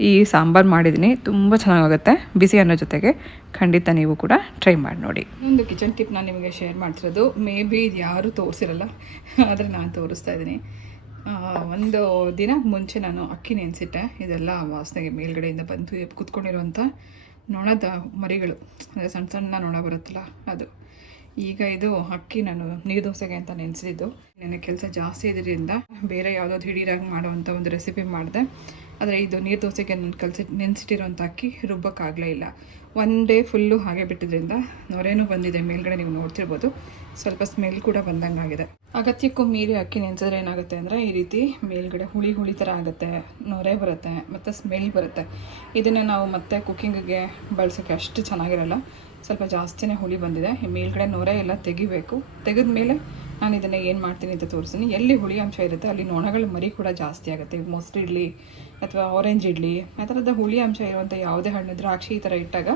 ಈ ಸಾಂಬಾರು ಮಾಡಿದ್ದೀನಿ. ತುಂಬ ಚೆನ್ನಾಗಾಗುತ್ತೆ ಬಿಸಿ ಅನ್ನೋ ಜೊತೆಗೆ. ಖಂಡಿತ ನೀವು ಕೂಡ ಟ್ರೈ ಮಾಡಿ ನೋಡಿ. ಒಂದು ಕಿಚನ್ ಟಿಪ್ ನಾನು ನಿಮಗೆ ಶೇರ್ ಮಾಡ್ತಿರೋದು. ಮೇ ಬಿ ಇದು ಯಾರೂ ತೋರಿಸಿರಲ್ಲ, ಆದರೆ ನಾನು ತೋರಿಸ್ತಾ ಇದ್ದೀನಿ. ಒಂದು ದಿನ ಮುಂಚೆ ನಾನು ಅಕ್ಕಿ ನೆನೆಸಿಟ್ಟೆ. ಇದೆಲ್ಲ ವಾಸನೆಗೆ ಮೇಲ್ಗಡೆಯಿಂದ ಬಂದು ಕೂತ್ಕೊಂಡಿರುವಂಥ ನೊಣದ ಮರಿಗಳು, ಅಂದರೆ ಸಣ್ಣ ಸಣ್ಣ ನೊಣ ಬರುತ್ತಲ್ಲ ಅದು. ಈಗ ಇದು ಅಕ್ಕಿ ನಾನು ನೀರು ದೋಸೆಗೆ ಅಂತ ನೆನೆಸಿದ್ದು. ನನಗೆ ಕೆಲಸ ಜಾಸ್ತಿ ಇದರಿಂದ ಬೇರೆ ಯಾವುದೋ ದಿಢೀರಾಗಿ ಮಾಡೋವಂಥ ಒಂದು ರೆಸಿಪಿ ಮಾಡಿದೆ. ಆದರೆ ಇದು ನೀರು ದೋಸೆಗೆ ನಾನು ನೆನೆಸಿಟ್ಟಿರೋಂಥ ಅಕ್ಕಿ ರುಬ್ಬಕ್ಕಾಗಲೇ ಇಲ್ಲ. ಒನ್ ಡೇ ಫುಲ್ಲು ಹಾಗೆ ಬಿಟ್ಟಿದ್ದರಿಂದ ನೊರೆನೂ ಬಂದಿದೆ. ಮೇಲ್ಗಡೆ ನೀವು ನೋಡ್ತಿರ್ಬೋದು, ಸ್ವಲ್ಪ ಸ್ಮೆಲ್ ಕೂಡ ಬಂದಂಗಾಗಿದೆ. ಅಗತ್ಯಕ್ಕೂ ಮೀರಿ ಅಕ್ಕಿ ನೆನೆಸಿದ್ರೆ ಏನಾಗುತ್ತೆ ಅಂದರೆ ಈ ರೀತಿ ಮೇಲ್ಗಡೆ ಹುಳಿ ಹುಳಿ ಥರ ಆಗುತ್ತೆ, ನೊರೆ ಬರುತ್ತೆ ಮತ್ತು ಸ್ಮೆಲ್ ಬರುತ್ತೆ. ಇದನ್ನು ನಾವು ಮತ್ತೆ ಕುಕ್ಕಿಂಗಿಗೆ ಬಳಸೋಕ್ಕೆ ಅಷ್ಟು ಚೆನ್ನಾಗಿರಲ್ಲ. ಸ್ವಲ್ಪ ಜಾಸ್ತಿನೇ ಹುಳಿ ಬಂದಿದೆ. ಈ ಮೇಲ್ಗಡೆ ನೊರೆ ಎಲ್ಲ ತೆಗಿಬೇಕು. ತೆಗೆದ ಮೇಲೆ ನಾನು ಇದನ್ನು ಏನು ಮಾಡ್ತೀನಿ ಅಂತ ತೋರಿಸ್ತೀನಿ. ಎಲ್ಲಿ ಹುಳಿ ಅಂಶ ಇರುತ್ತೆ ಅಲ್ಲಿ ನೊಣಗಳ ಮರಿ ಕೂಡ ಜಾಸ್ತಿ ಆಗುತ್ತೆ. ಈಗ ಮೊಸರು ಇಡ್ಲಿ ಅಥವಾ ಆರೆಂಜ್ ಇಡ್ಲಿ ಆ ಥರದ ಹುಳಿ ಅಂಶ ಇರುವಂಥ ಯಾವುದೇ ಹಣ್ಣು, ದ್ರಾಕ್ಷಿ ಈ ಥರ ಇಟ್ಟಾಗ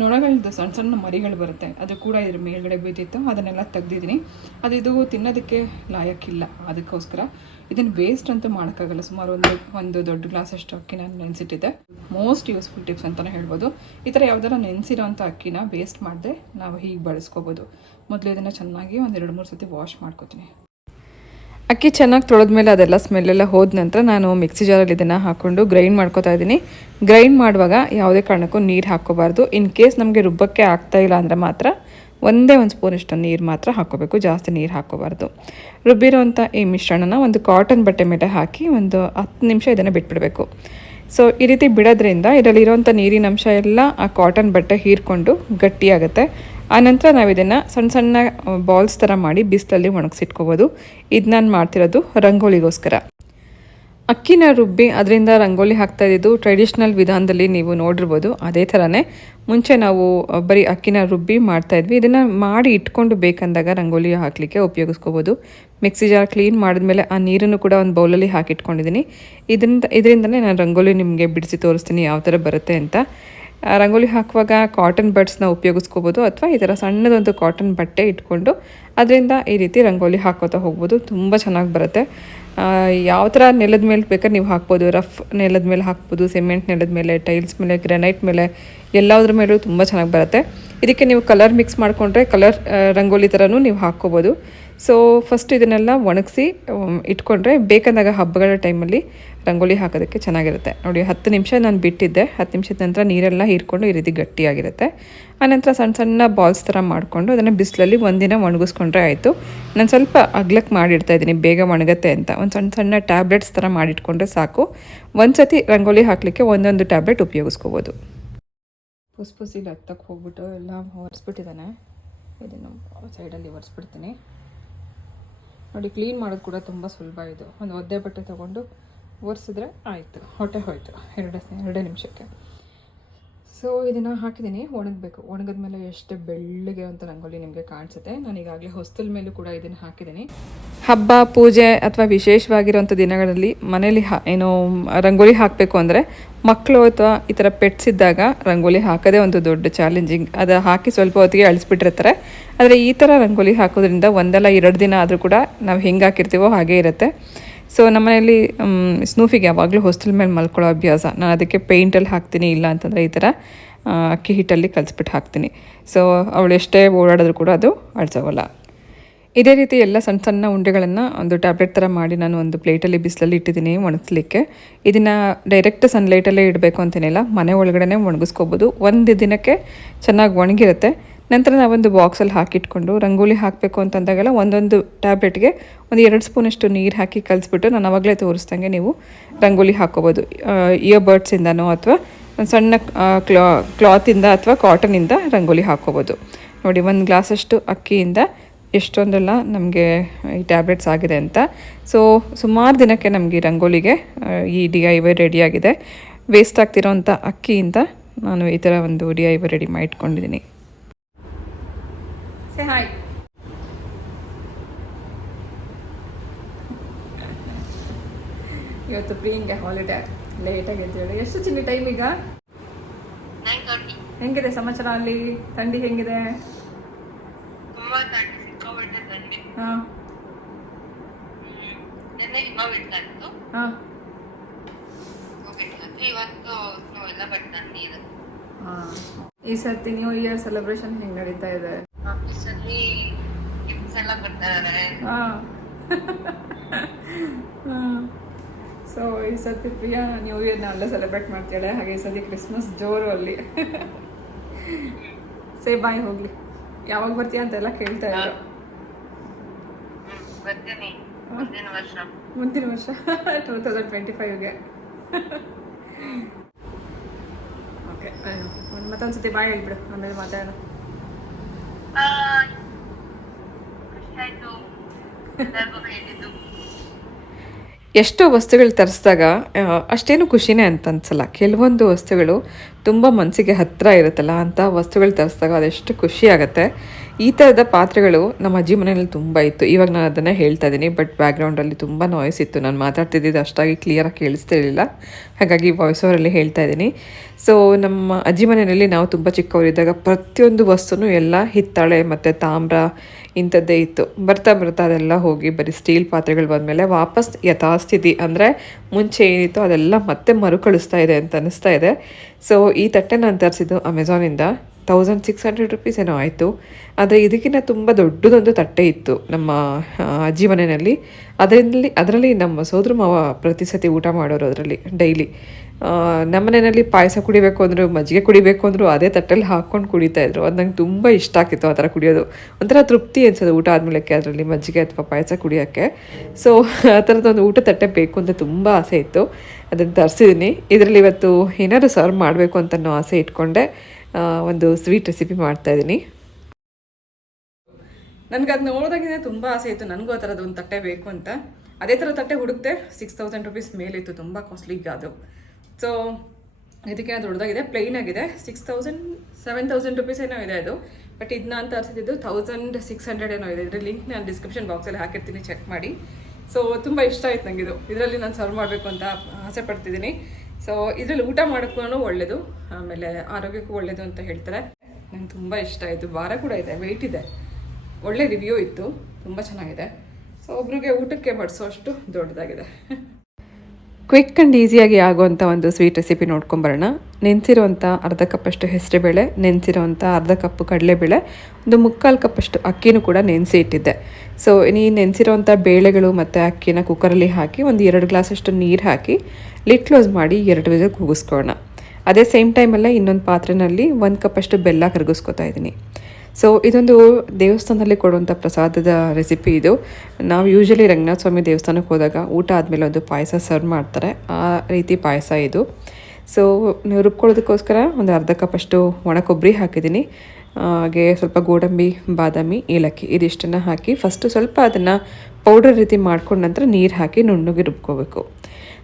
ನೊಣಗಳದ್ದು ಸಣ್ಣ ಸಣ್ಣ ಮರಿಗಳು ಬರುತ್ತೆ. ಅದು ಕೂಡ ಇದ್ರ ಮೇಲ್ಗಡೆ ಬಿದ್ದಿತ್ತು, ಅದನ್ನೆಲ್ಲ ತೆಗ್ದಿದ್ದೀನಿ. ಅದು ಇದು ತಿನ್ನೋದಕ್ಕೆ ಲಾಯಕ್ಕಿಲ್ಲ. ಅದಕ್ಕೋಸ್ಕರ ಇದನ್ನು ವೇಸ್ಟ್ ಅಂತೂ ಮಾಡೋಕ್ಕಾಗಲ್ಲ. ಸುಮಾರು ಒಂದು ದೊಡ್ಡ ಗ್ಲಾಸಷ್ಟು ಅಕ್ಕಿ ನಾನು ನೆನೆಸಿಟ್ಟಿದ್ದೆ. ಮೋಸ್ಟ್ ಯೂಸ್ಫುಲ್ ಟಿಪ್ಸ್ ಅಂತಲೇ ಹೇಳ್ಬೋದು. ಈ ಥರ ಯಾವ್ದಾರ ನೆನೆಸಿರೋಂಥ ಅಕ್ಕಿನ ವೇಸ್ಟ್ ಮಾಡದೆ ನಾವು ಹೀಗೆ ಬಳಸ್ಕೋಬೋದು. ಮೊದಲು ಇದನ್ನು ಚೆನ್ನಾಗಿ ಒಂದು 2-3 ಸತಿ ವಾಶ್ ಮಾಡ್ಕೊತೀನಿ. ಅಕ್ಕಿ ಚೆನ್ನಾಗಿ ತೊಳೆದ್ಮೇಲೆ ಅದೆಲ್ಲ ಸ್ಮೆಲ್ಲೆಲ್ಲ ಹೋದ ನಂತರ ನಾನು ಮಿಕ್ಸಿ ಜಾರಲ್ಲಿ ಇದನ್ನು ಹಾಕ್ಕೊಂಡು ಗ್ರೈಂಡ್ ಮಾಡ್ಕೊತಾ ಇದ್ದೀನಿ. ಗ್ರೈಂಡ್ ಮಾಡುವಾಗ ಯಾವುದೇ ಕಾರಣಕ್ಕೂ ನೀರು ಹಾಕ್ಕೋಬಾರ್ದು. ಇನ್ ಕೇಸ್ ನಮಗೆ ರುಬ್ಬಕ್ಕೆ ಆಗ್ತಾಯಿಲ್ಲ ಅಂದರೆ ಮಾತ್ರ ಒಂದೇ ಒಂದು ಸ್ಪೂನಷ್ಟು ನೀರು ಮಾತ್ರ ಹಾಕ್ಕೋಬೇಕು, ಜಾಸ್ತಿ ನೀರು ಹಾಕ್ಕೋಬಾರ್ದು. ರುಬ್ಬಿರೋಂಥ ಈ ಮಿಶ್ರಣನ ಒಂದು ಕಾಟನ್ ಬಟ್ಟೆ ಮೇಲೆ ಹಾಕಿ ಒಂದು 10 ನಿಮಿಷ ಇದನ್ನು ಬಿಟ್ಬಿಡಬೇಕು. ಸೊ ಈ ರೀತಿ ಬಿಡೋದ್ರಿಂದ ಇದರಲ್ಲಿರೋಂಥ ನೀರಿನ ಅಂಶ ಎಲ್ಲ ಆ ಕಾಟನ್ ಬಟ್ಟೆ ಹೀರ್ಕೊಂಡು ಗಟ್ಟಿಯಾಗುತ್ತೆ. ಆನಂತರ ನಾವು ಇದನ್ನು ಸಣ್ಣ ಸಣ್ಣ ಬಾಲ್ಸ್ ಥರ ಮಾಡಿ ಬಿಸಿಲಲ್ಲಿ ಒಣಗಿಸಿಟ್ಕೋಬೋದು. ಇದು ನಾನು ಮಾಡ್ತಿರೋದು ರಂಗೋಲಿಗೋಸ್ಕರ. ಅಕ್ಕಿನ ರುಬ್ಬಿ ಅದರಿಂದ ರಂಗೋಲಿ ಹಾಕ್ತಾ ಇದ್ದಿದ್ದು ಟ್ರೆಡಿಷ್ನಲ್ ವಿಧಾನದಲ್ಲಿ ನೀವು ನೋಡಿರ್ಬೋದು. ಅದೇ ಥರನೇ ಮುಂಚೆ ನಾವು ಬರೀ ಅಕ್ಕಿನ ರುಬ್ಬಿ ಮಾಡ್ತಾಯಿದ್ವಿ. ಇದನ್ನು ಮಾಡಿ ಇಟ್ಕೊಂಡು ಬೇಕಂದಾಗ ರಂಗೋಲಿ ಹಾಕಲಿಕ್ಕೆ ಉಪಯೋಗಿಸ್ಕೋಬೋದು. ಮಿಕ್ಸಿ ಜಾರ್ ಕ್ಲೀನ್ ಮಾಡಿದ್ಮೇಲೆ ಆ ನೀರನ್ನು ಕೂಡ ಒಂದು ಬೌಲಲ್ಲಿ ಹಾಕಿಟ್ಕೊಂಡಿದ್ದೀನಿ. ಇದರಿಂದನೇ ನಾನು ರಂಗೋಲಿ ನಿಮಗೆ ಬಿಡಿಸಿ ತೋರಿಸ್ತೀನಿ ಯಾವ ಥರ ಬರುತ್ತೆ ಅಂತ. ರಂಗೋಲಿ ಹಾಕುವಾಗ ಕಾಟನ್ ಬಡ್ಸ್ನ ಉಪಯೋಗಿಸ್ಕೋಬೋದು, ಅಥವಾ ಈ ಥರ ಸಣ್ಣದೊಂದು ಕಾಟನ್ ಬಟ್ಟೆ ಇಟ್ಕೊಂಡು ಅದರಿಂದ ಈ ರೀತಿ ರಂಗೋಲಿ ಹಾಕೋತಾ ಹೋಗ್ಬೋದು. ತುಂಬ ಚೆನ್ನಾಗಿ ಬರುತ್ತೆ. ಯಾವ ಥರ ನೆಲದ ಮೇಲೆ ಬೇಕಾದ್ರೆ ನೀವು ಹಾಕ್ಬೋದು. ರಫ್ ನೆಲದ ಮೇಲೆ ಹಾಕ್ಬೋದು, ಸಿಮೆಂಟ್ ನೆಲದ ಮೇಲೆ, ಟೈಲ್ಸ್ ಮೇಲೆ, ಗ್ರಾನೈಟ್ ಮೇಲೆ, ಎಲ್ಲದ್ರ ಮೇಲೂ ತುಂಬ ಚೆನ್ನಾಗಿ ಬರುತ್ತೆ. ಇದಕ್ಕೆ ನೀವು ಕಲರ್ ಮಿಕ್ಸ್ ಮಾಡಿಕೊಂಡ್ರೆ ಕಲರ್ ರಂಗೋಲಿ ಥರನೂ ನೀವು ಹಾಕ್ಕೋಬೋದು. ಸೊ ಫಸ್ಟ್ ಇದನ್ನೆಲ್ಲ ಒಣಗಿಸಿ ಇಟ್ಕೊಂಡ್ರೆ ಬೇಕಂದಾಗ ಹಬ್ಬಗಳ ಟೈಮಲ್ಲಿ ರಂಗೋಲಿ ಹಾಕೋದಕ್ಕೆ ಚೆನ್ನಾಗಿರುತ್ತೆ. ನೋಡಿ 10 ನಿಮಿಷ ನಾನು ಬಿಟ್ಟಿದ್ದೆ. 10 ನಿಮಿಷದ ನಂತರ ನೀರೆಲ್ಲ ಹೀರ್ಕೊಂಡು ಈ ರೀತಿ ಗಟ್ಟಿಯಾಗಿರುತ್ತೆ. ಆನಂತರ ಸಣ್ಣ ಸಣ್ಣ ಬಾಲ್ಸ್ ಥರ ಮಾಡಿಕೊಂಡು ಅದನ್ನು ಬಿಸಿಲಲ್ಲಿ ಒಂದಿನ ಒಣಗಿಸ್ಕೊಂಡ್ರೆ ಆಯಿತು. ನಾನು ಸ್ವಲ್ಪ ಅಗ್ಲಕ್ಕೆ ಮಾಡಿಡ್ತಾಯಿದ್ದೀನಿ ಬೇಗ ಒಣಗುತ್ತೆ ಅಂತ. ಒಂದು ಸಣ್ಣ ಸಣ್ಣ ಟ್ಯಾಬ್ಲೆಟ್ಸ್ ಥರ ಮಾಡಿಟ್ಕೊಂಡ್ರೆ ಸಾಕು. ಒಂದು ಸತಿ ರಂಗೋಲಿ ಹಾಕಲಿಕ್ಕೆ ಒಂದೊಂದು ಟ್ಯಾಬ್ಲೆಟ್ ಉಪಯೋಗಿಸ್ಕೋಬೋದು. ಪುಸ್ಪುಸಿಲಿ ಹತ್ತಕ್ಕೆ ಹೋಗ್ಬಿಟ್ಟು ಎಲ್ಲ ಒರೆಸ್ಬಿಟ್ಟಿದ್ದಾನೆ. ಇದನ್ನು ಸೈಡಲ್ಲಿ ಒರೆಸ್ಬಿಡ್ತೀನಿ. ನೋಡಿ, ಕ್ಲೀನ್ ಮಾಡೋದು ಕೂಡ ತುಂಬ ಸುಲಭ. ಇದು ಒಂದು ಒದ್ದೆ ಬಟ್ಟೆ ತೊಗೊಂಡು ಒರೆಸಿದ್ರೆ ಆಯಿತು, ಹೊಟ್ಟೆ ಹೋಯಿತು 2 ನಿಮಿಷಕ್ಕೆ. ಸೊ ಇದನ್ನು ಹಾಕಿದ್ದೀನಿ, ಒಣಗಬೇಕು. ಒಣಗಿದ್ಮೇಲೆ ಎಷ್ಟು ಬೆಳ್ಳಗೆ ಅಂತ ರಂಗೋಲಿ ನಿಮಗೆ ಕಾಣಿಸುತ್ತೆ. ನಾನು ಈಗಾಗಲೇ ಹೊಸ್ತಲ ಮೇಲೂ ಕೂಡ ಇದನ್ನು ಹಾಕಿದ್ದೀನಿ. ಹಬ್ಬ, ಪೂಜೆ ಅಥವಾ ವಿಶೇಷವಾಗಿರೋಂಥ ದಿನಗಳಲ್ಲಿ ಮನೇಲಿ ಏನೋ ರಂಗೋಲಿ ಹಾಕಬೇಕು ಅಂದರೆ ಮಕ್ಕಳು ಅಥವಾ ಈ ಥರ ಪೆಟ್ಸ್ ಇದ್ದಾಗ ರಂಗೋಲಿ ಹಾಕೋದೇ ಒಂದು ದೊಡ್ಡ ಚಾಲೆಂಜಿಂಗ್. ಅದು ಹಾಕಿ ಸ್ವಲ್ಪ ಹೊತ್ತಿಗೆ ಅಳಿಸ್ಬಿಟ್ಟಿರ್ತಾರೆ. ಆದರೆ ಈ ಥರ ರಂಗೋಲಿ ಹಾಕೋದ್ರಿಂದ 1-2 ದಿನ ಆದರೂ ಕೂಡ ನಾವು ಹೆಂಗೆ ಹಾಕಿರ್ತೀವೋ ಹಾಗೇ ಇರುತ್ತೆ. ಸೊ ನಮ್ಮನೆಯಲ್ಲಿ ಸ್ನೂಫಿಗೆ ಯಾವಾಗಲೂ ಹೊಸ್ತಲ ಮೇಲೆ ಮಲ್ಕೊಳ್ಳೋ ಅಭ್ಯಾಸ. ನಾನು ಅದಕ್ಕೆ ಪೇಂಟಲ್ಲಿ ಹಾಕ್ತೀನಿ, ಇಲ್ಲ ಅಂತಂದರೆ ಈ ಥರ ಅಕ್ಕಿ ಹಿಟ್ಟಲ್ಲಿ ಕಲಿಸ್ಬಿಟ್ಟು ಹಾಕ್ತೀನಿ. ಸೊ ಅವಳು ಎಷ್ಟೇ ಓಡಾಡಿದ್ರು ಕೂಡ ಅದು ಅಳಿಸೋವಲ್ಲ. ಇದೇ ರೀತಿ ಎಲ್ಲ ಸಣ್ಣ ಸಣ್ಣ ಉಂಡೆಗಳನ್ನು ಒಂದು ಟ್ಯಾಬ್ಲೆಟ್ ಥರ ಮಾಡಿ ನಾನು ಒಂದು ಪ್ಲೇಟಲ್ಲಿ ಬಿಸಿಲಲ್ಲಿ ಇಟ್ಟಿದ್ದೀನಿ ಒಣಗಿಸ್ಲಿಕ್ಕೆ. ಇದನ್ನು ಡೈರೆಕ್ಟ್ ಸನ್ಲೈಟಲ್ಲೇ ಇಡಬೇಕು ಅಂತೇನಿಲ್ಲ, ಮನೆ ಒಳಗಡೆ ಒಣಗಿಸ್ಕೋಬೋದು. ಒಂದು ದಿನಕ್ಕೆ ಚೆನ್ನಾಗಿ ಒಣಗಿರುತ್ತೆ. ನಂತರ ನಾವೊಂದು ಬಾಕ್ಸಲ್ಲಿ ಹಾಕಿಟ್ಕೊಂಡು ರಂಗೋಲಿ ಹಾಕಬೇಕು ಅಂತಂದಾಗೆಲ್ಲ ಒಂದೊಂದು ಟ್ಯಾಬ್ಲೆಟ್ಗೆ ಒಂದು 2 ಸ್ಪೂನಷ್ಟು ನೀರು ಹಾಕಿ ಕಲಿಸ್ಬಿಟ್ಟು ನಾನು ಆವಾಗಲೇ ತೋರಿಸ್ದಂಗೆ ನೀವು ರಂಗೋಲಿ ಹಾಕ್ಕೋಬೋದು. ಇಯರ್ಬಡ್ಸಿಂದನೋ ಅಥವಾ ಒಂದು ಸಣ್ಣ ಕ್ಲಾತಿಂದ ಅಥವಾ ಕಾಟನಿಂದ ರಂಗೋಲಿ ಹಾಕ್ಕೋಬೋದು. ನೋಡಿ, 1 ಗ್ಲಾಸಷ್ಟು ಅಕ್ಕಿಯಿಂದ ಎಷ್ಟೊಂದೆಲ್ಲ ನಮಗೆ ಈ ಟ್ಯಾಬ್ಲೆಟ್ಸ್ ಆಗಿದೆ ಅಂತ. ಸೊ ಸುಮಾರು ದಿನಕ್ಕೆ ನಮಗೆ ರಂಗೋಲಿಗೆ ಈ DIY ರೆಡಿಯಾಗಿದೆ. ವೇಸ್ಟ್ ಆಗ್ತಿರೋಂಥ ಅಕ್ಕಿಯಿಂದ ನಾನು ಈ ಥರ ಒಂದು DIY ರೆಡಿ ಮಾಡಿ ಇಟ್ಕೊಂಡಿದ್ದೀನಿ. Say hi. ಇವತ್ತು ಪ್ರಿಯಿಂಗೆ ಹಾಲಿಡೇ, ಲೇಟಾಗಿ ಎದ್ದೇಳಿ. ಎಷ್ಟು ಚಿನ್ನ ಟೈಮ್ ಈಗ? ಹೆಂಗಿದೆ ಸಮಾಚಾರ ಅಲ್ಲಿ? ಥಂಡಿ ಹೆಂಗಿದೆ? ಹಾಂ ಹಾಂ ಇವತ್ತು ಎಲ್ಲ ಬಟ್ ನಂದಿದೆ. ಈ ಸರ್ತಿ ನ್ಯೂ ಇಯರ್ ಸೆಲೆಬ್ರೇಷನ್ ಹೆಂಗ್ ನಡೀತಾ ಇದೆ? ಆಫೀಸಲ್ಲಿ ಗಿಫ್ಟ್ಸ್ ಎಲ್ಲ ಬರ್ತಾರೆ. ಸೊ ಈ ಸರ್ತಿ ಪ್ರಿಯಾ ನ್ಯೂ ಇಯರ್ನ ಅಲ್ಲೇ ಸೆಲೆಬ್ರೇಟ್ ಮಾಡ್ತಾಳೆ, ಹಾಗೆ ಈ ಸರ್ತಿ ಕ್ರಿಸ್ಮಸ್ ಜೋರು ಅಲ್ಲಿ. ಸೇ ಬಾಯ್ ಹೋಗ್ಲಿ, ಯಾವಾಗ ಬರ್ತೀಯ ಅಂತೆಲ್ಲ ಕೇಳ್ತಾ ಇದ್ರು. ಬರ್ತೀನಿ ಮುಂದಿನ ವರ್ಷ 2025ಗೆ. ಓಕೆ, ಮತ್ತೊಂದ್ಸತಿ ಬಾಯ್ ಹೇಳ್ಬಿಡು, ಆಮೇಲೆ ಮಾತಾಡೋಣ. ಖುಷಿ ಆಯ್ತು ಎಲ್ಲರಿಗೂ ಹೇಳಿದ್ದು. ಎಷ್ಟೋ ವಸ್ತುಗಳು ತರಿಸಿದಾಗ ಅಷ್ಟೇನು ಖುಷಿನೇ ಅಂತ ಅನ್ಸಲ್ಲ. ಕೆಲವೊಂದು ವಸ್ತುಗಳು ತುಂಬ ಮನಸ್ಸಿಗೆ ಹತ್ತಿರ ಇರುತ್ತಲ್ಲ, ಅಂಥ ವಸ್ತುಗಳು ತರಿಸಿದಾಗ ಅದೆಷ್ಟು ಖುಷಿ ಆಗುತ್ತೆ. ಈ ಥರದ ಪಾತ್ರೆಗಳು ನಮ್ಮ ಅಜ್ಜಿ ಮನೆಯಲ್ಲಿ ತುಂಬ ಇತ್ತು. ಇವಾಗ ನಾನು ಅದನ್ನು ಹೇಳ್ತಾ ಇದ್ದೀನಿ, ಬಟ್ ಬ್ಯಾಕ್ಗ್ರೌಂಡಲ್ಲಿ ತುಂಬ ನಾಯ್ಸ್ ಇತ್ತು. ನಾನು ಮಾತಾಡ್ತಿದ್ದಿದ್ದು ಅಷ್ಟಾಗಿ ಕ್ಲಿಯರಾಗಿ ಕೇಳಿಸ್ತಿರಲಿಲ್ಲ, ಹಾಗಾಗಿ ವಾಯ್ಸ್ ಓವರಲ್ಲಿ ಹೇಳ್ತಾ ಇದ್ದೀನಿ. ಸೊ ನಮ್ಮ ಅಜ್ಜಿ ಮನೆಯಲ್ಲಿ ನಾವು ತುಂಬ ಚಿಕ್ಕವರಿದ್ದಾಗ ಪ್ರತಿಯೊಂದು ವಸ್ತುನೂ ಎಲ್ಲ ಹಿತ್ತಾಳೆ ಮತ್ತು ತಾಮ್ರ ಇಂಥದ್ದೇ ಇತ್ತು. ಬರ್ತಾ ಅದೆಲ್ಲ ಹೋಗಿ ಬರೀ ಸ್ಟೀಲ್ ಪಾತ್ರೆಗಳು ಬಂದಮೇಲೆ ವಾಪಸ್ ಯಥಾಸ್ಥಿತಿ ಅಂದರೆ ಮುಂಚೆ ಏನಿತ್ತು ಅದೆಲ್ಲ ಮತ್ತೆ ಮರುಕಳಿಸ್ತಾ ಇದೆ ಅಂತ ಅನ್ನಿಸ್ತಾ ಇದೆ. ಸೊ ಈ ತಟ್ಟೆ ನಾನು ತರಿಸಿದ್ದು ಅಮೆಝಾನಿಂದ 1600 ರುಪೀಸ್ ಏನೋ ಆಯಿತು. ಆದರೆ ಇದಕ್ಕಿಂತ ತುಂಬ ದೊಡ್ಡದೊಂದು ತಟ್ಟೆ ಇತ್ತು ನಮ್ಮ ಅಜ್ಜಿ ಮನೆಯಲ್ಲಿ. ಅದರಲ್ಲಿ ನಮ್ಮ ಸೋದರ ಮಾವ ಪ್ರತಿ ಸತಿ ಊಟ ಮಾಡೋರು ಅದರಲ್ಲಿ ಡೈಲಿ. ನಮ್ಮ ಮನೆಯಲ್ಲಿ ಪಾಯಸ ಕುಡಿಬೇಕು ಅಂದರು, ಮಜ್ಜಿಗೆ ಕುಡಿಬೇಕು ಅಂದರು ಅದೇ ತಟ್ಟೆಲ್ಲಿ ಹಾಕ್ಕೊಂಡು ಕುಡಿತಾಯಿದ್ರು. ಅದು ನಂಗೆ ತುಂಬ ಇಷ್ಟ ಆಗ್ತಿತ್ತು ಆ ಥರ ಕುಡಿಯೋದು. ಒಂಥರ ತೃಪ್ತಿ ಅನ್ಸೋದು ಊಟ ಆದಮೇಲೆ ಅದರಲ್ಲಿ ಮಜ್ಜಿಗೆ ಅಥವಾ ಪಾಯಸ ಕುಡಿಯೋಕ್ಕೆ. ಸೊ ಆ ಥರದೊಂದು ಊಟ ತಟ್ಟೆ ಬೇಕು ಅಂತ ತುಂಬ ಆಸೆ ಇತ್ತು, ಅದನ್ನು ತರಿಸಿದ್ದೀನಿ. ಇದರಲ್ಲಿ ಇವತ್ತು ಏನಾದರೂ ಸರ್ವ್ ಮಾಡಬೇಕು ಅಂತನೋ ಆಸೆ ಇಟ್ಕೊಂಡೆ ಒಂದು ಸ್ವೀಟ್ ರೆಸಿಪಿ ಮಾಡ್ತಾಯಿದ್ದೀನಿ. ನನಗೆ ಅದು ನೋಡೋದಾಗಿದೆ ತುಂಬ ಆಸೆ ಇತ್ತು, ನನಗೂ ಆ ಥರದ್ದು ಒಂದು ತಟ್ಟೆ ಬೇಕು ಅಂತ. ಅದೇ ಥರ ತಟ್ಟೆ ಹುಡುಕ್ತೆ 6000 ರುಪೀಸ್ ಮೇಲಿತ್ತು, ತುಂಬ ಕಾಸ್ಟ್ಲಿಗೆ ಅದು. ಸೊ ಇದಕ್ಕೆ ದೊಡ್ಡದಾಗಿದೆ, ಪ್ಲೈನ್ ಆಗಿದೆ. 7000 ರುಪೀಸ್ ಏನೋ ಇದೆ ಅದು. ಬಟ್ ಇದು ನಾನು ತರಿಸಿದ್ದು 1600 ಏನೋ ಇದೆ. ಇದರ ಲಿಂಕ್ ನಾನು ಡಿಸ್ಕ್ರಿಪ್ಷನ್ ಬಾಕ್ಸಲ್ಲಿ ಹಾಕಿರ್ತೀನಿ, ಚೆಕ್ ಮಾಡಿ. ಸೊ ತುಂಬ ಇಷ್ಟ ಆಯ್ತು ನನಗಿದು. ಇದರಲ್ಲಿ ನಾನು ಸರ್ವ್ ಮಾಡಬೇಕು ಅಂತ ಆಸೆ ಪಡ್ತಿದ್ದೀನಿ. ಸೊ ಇದರಲ್ಲಿ ಊಟ ಮಾಡೋಕ್ಕೂ ಒಳ್ಳೆಯದು, ಆಮೇಲೆ ಆರೋಗ್ಯಕ್ಕೂ ಒಳ್ಳೆಯದು ಅಂತ ಹೇಳ್ತಾರೆ. ನಂಗೆ ತುಂಬ ಇಷ್ಟ ಆಯಿತು. ಭಾರ ಕೂಡ ಇದೆ, ವೆಯ್ಟ್ ಇದೆ, ಒಳ್ಳೆ ರಿವ್ಯೂ ಇತ್ತು, ತುಂಬ ಚೆನ್ನಾಗಿದೆ. ಸೊ ಒಬ್ರಿಗೆ ಊಟಕ್ಕೆ ಬಡಿಸೋಷ್ಟು ದೊಡ್ಡದಾಗಿದೆ. ಕ್ವಿಕ್ ಆ್ಯಂಡ್ ಈಸಿಯಾಗಿ ಆಗುವಂಥ ಒಂದು ಸ್ವೀಟ್ ರೆಸಿಪಿ ನೋಡ್ಕೊಂಬರೋಣ. ನೆನೆಸಿರೋವಂಥ ಅರ್ಧ ಕಪ್ಪಷ್ಟು ಹೆಸರುಬೇಳೆ, ನೆನೆಸಿರೋವಂಥ ಅರ್ಧ ಕಪ್ಪು ಕಡಲೆಬೇಳೆ, ಒಂದು 3/4 ಕಪ್ಪಷ್ಟು ಅಕ್ಕಿನೂ ಕೂಡ ನೆನೆಸಿ ಇಟ್ಟಿದ್ದೆ. ಸೊ ಈ ನೆನೆಸಿರೋವಂಥ ಬೇಳೆಗಳು ಮತ್ತು ಅಕ್ಕಿನ ಕುಕ್ಕರಲ್ಲಿ ಹಾಕಿ ಒಂದು 2 ಗ್ಲಾಸಷ್ಟು ನೀರು ಹಾಕಿ ಲಿಡ್ ಕ್ಲೋಸ್ ಮಾಡಿ 2 ವಿಸಿಲ್ ಕೂಗಿಸ್ಕೊಳ್ಳೋಣ. ಅದೇ ಸೇಮ್ ಟೈಮಲ್ಲೇ ಇನ್ನೊಂದು ಪಾತ್ರೆಯಲ್ಲಿ 1 ಕಪ್ಪಷ್ಟು ಬೆಲ್ಲ ಕರಗಿಸ್ಕೊತಾ ಇದ್ದೀನಿ. ಸೊ ಇದೊಂದು ದೇವಸ್ಥಾನದಲ್ಲಿ ಕೊಡುವಂಥ ಪ್ರಸಾದದ ರೆಸಿಪಿ ಇದು. ನಾವು ಯೂಶ್ವಲಿ ರಂಗನಾಥ ಸ್ವಾಮಿ ದೇವಸ್ಥಾನಕ್ಕೆ ಹೋದಾಗ ಊಟ ಆದಮೇಲೆ ಒಂದು ಪಾಯಸ ಸರ್ವ್ ಮಾಡ್ತಾರೆ, ಆ ರೀತಿ ಪಾಯಸ ಇದು. ಸೊ ರುಬ್ಕೊಳ್ಳೋದಕ್ಕೋಸ್ಕರ ಒಂದು ಅರ್ಧ ಕಪ್ಪಷ್ಟು ಒಣ ಕೊಬ್ಬರಿ ಹಾಕಿದ್ದೀನಿ, ಹಾಗೆ ಸ್ವಲ್ಪ ಗೋಡಂಬಿ, ಬಾದಾಮಿ, ಏಲಕ್ಕಿ ಇದಿಷ್ಟನ್ನು ಹಾಕಿ ಫಸ್ಟು ಸ್ವಲ್ಪ ಅದನ್ನು ಪೌಡರ್ ರೀತಿ ಮಾಡ್ಕೊಂಡ ನಂತರ ನೀರು ಹಾಕಿ ನುಣ್ಣಗೆ ರುಬ್ಕೋಬೇಕು.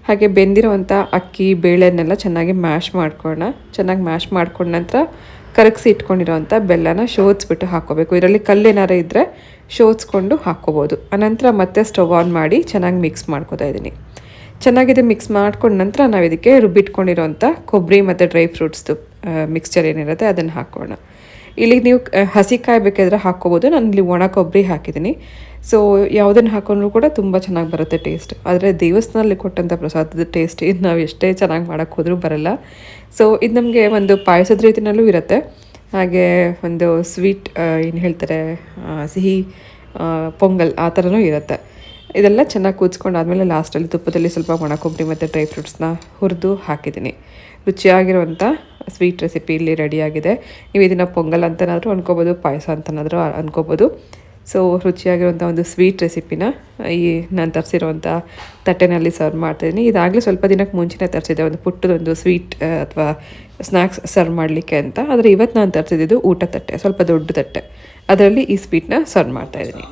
ಹಾಗೆ ಬೆಂದಿರೋವಂಥ ಅಕ್ಕಿ ಬೇಳೆನೆಲ್ಲ ಚೆನ್ನಾಗಿ ಮ್ಯಾಶ್ ಮಾಡ್ಕೊಳ್ಳೋಣ. ಚೆನ್ನಾಗಿ ಮ್ಯಾಶ್ ಮಾಡ್ಕೊಂಡ ನಂತರ ಕರಗಿಸಿ ಇಟ್ಕೊಂಡಿರೋವಂಥ ಬೆಲ್ಲನ ಶೋಧಿಸ್ಬಿಟ್ಟು ಹಾಕ್ಕೋಬೇಕು. ಇದರಲ್ಲಿ ಕಲ್ಲೇನಾರು ಇದ್ದರೆ ಶೋಧಿಸ್ಕೊಂಡು ಹಾಕ್ಕೋಬೋದು. ಆನಂತರ ಮತ್ತೆ ಸ್ಟವ್ ಆನ್ ಮಾಡಿ ಚೆನ್ನಾಗಿ ಮಿಕ್ಸ್ ಮಾಡ್ಕೋತಾ ಇದ್ದೀನಿ. ಚೆನ್ನಾಗಿದೆ ಮಿಕ್ಸ್ ಮಾಡ್ಕೊಂಡ ನಂತರ ನಾವು ಇದಕ್ಕೆ ರುಬ್ಬಿಟ್ಕೊಂಡಿರೋವಂಥ ಕೊಬ್ಬರಿ ಮತ್ತು ಡ್ರೈ ಫ್ರೂಟ್ಸ್ದು ಮಿಕ್ಸ್ಚರ್ ಏನಿರುತ್ತೆ ಅದನ್ನು ಹಾಕೋಣ. ಇಲ್ಲಿ ನೀವು ಹಸಿ ಕಾಯಿ ಬೇಕಾದ್ರೆ ಹಾಕ್ಕೋಬೋದು, ನಾನು ಇಲ್ಲಿ ಒಣ ಕೊಬ್ಬರಿ ಹಾಕಿದ್ದೀನಿ. ಸೊ ಯಾವುದನ್ನು ಹಾಕೊಂಡ್ರೂ ಕೂಡ ತುಂಬ ಚೆನ್ನಾಗಿ ಬರುತ್ತೆ ಟೇಸ್ಟ್. ಆದರೆ ದೇವಸ್ಥಾನದಲ್ಲಿ ಕೊಟ್ಟಂಥ ಪ್ರಸಾದದ ಟೇಸ್ಟ್ ಇದು ನಾವು ಎಷ್ಟೇ ಚೆನ್ನಾಗಿ ಮಾಡೋಕ್ಕೆ ಹೋದರೂ ಬರಲ್ಲ. ಸೊ ಇದು ನಮಗೆ ಒಂದು ಪಾಯಸದ ರೀತಿಯಲ್ಲೂ ಇರುತ್ತೆ, ಹಾಗೆ ಒಂದು ಸ್ವೀಟ್ ಏನು ಹೇಳ್ತಾರೆ ಸಿಹಿ ಪೊಂಗಲ್ ಆ ಥರನೂ ಇರುತ್ತೆ. ಇದೆಲ್ಲ ಚೆನ್ನಾಗಿ ಕೂದಿಸ್ಕೊಂಡಾದ್ಮೇಲೆ ಲಾಸ್ಟಲ್ಲಿ ತುಪ್ಪದಲ್ಲಿ ಸ್ವಲ್ಪ ಒಣ ಕೊಬ್ಬರಿ ಮತ್ತು ಡ್ರೈ ಫ್ರೂಟ್ಸ್ನ ಹುರಿದು ಹಾಕಿದ್ದೀನಿ. ರುಚಿಯಾಗಿರುವಂಥ ಸ್ವೀಟ್ ರೆಸಿಪಿ ಇಲ್ಲಿ ರೆಡಿಯಾಗಿದೆ. ನೀವು ಇದನ್ನು ಪೊಂಗಲ್ ಅಂತನಾದರೂ ಅನ್ಕೋಬೋದು, ಪಾಯಸ ಅಂತನಾದರೂ ಅನ್ಕೋಬೋದು. ಸೊ ರುಚಿಯಾಗಿರುವಂಥ ಒಂದು ಸ್ವೀಟ್ ರೆಸಿಪಿನ ಈ ನಾನು ತರಿಸಿರುವಂಥ ತಟ್ಟೆನಲ್ಲಿ ಸರ್ವ್ ಮಾಡ್ತಾಯಿದ್ದೀನಿ. ಇದಾಗಲೇ ಸ್ವಲ್ಪ ದಿನಕ್ಕೆ ಮುಂಚೆನೇ ತರಿಸಿದ್ದೆ, ಒಂದು ಪುಟ್ಟದೊಂದು ಸ್ವೀಟ್ ಅಥವಾ ಸ್ನ್ಯಾಕ್ಸ್ ಸರ್ವ್ ಮಾಡಲಿಕ್ಕೆ ಅಂತ. ಆದರೆ ಇವತ್ತು ನಾನು ತರಿಸಿದ್ದು ಊಟ ತಟ್ಟೆ, ಸ್ವಲ್ಪ ದೊಡ್ಡ ತಟ್ಟೆ, ಅದರಲ್ಲಿ ಈ ಸ್ವೀಟ್ನ ಸರ್ವ್ ಮಾಡ್ತಾಯಿದ್ದೀನಿ.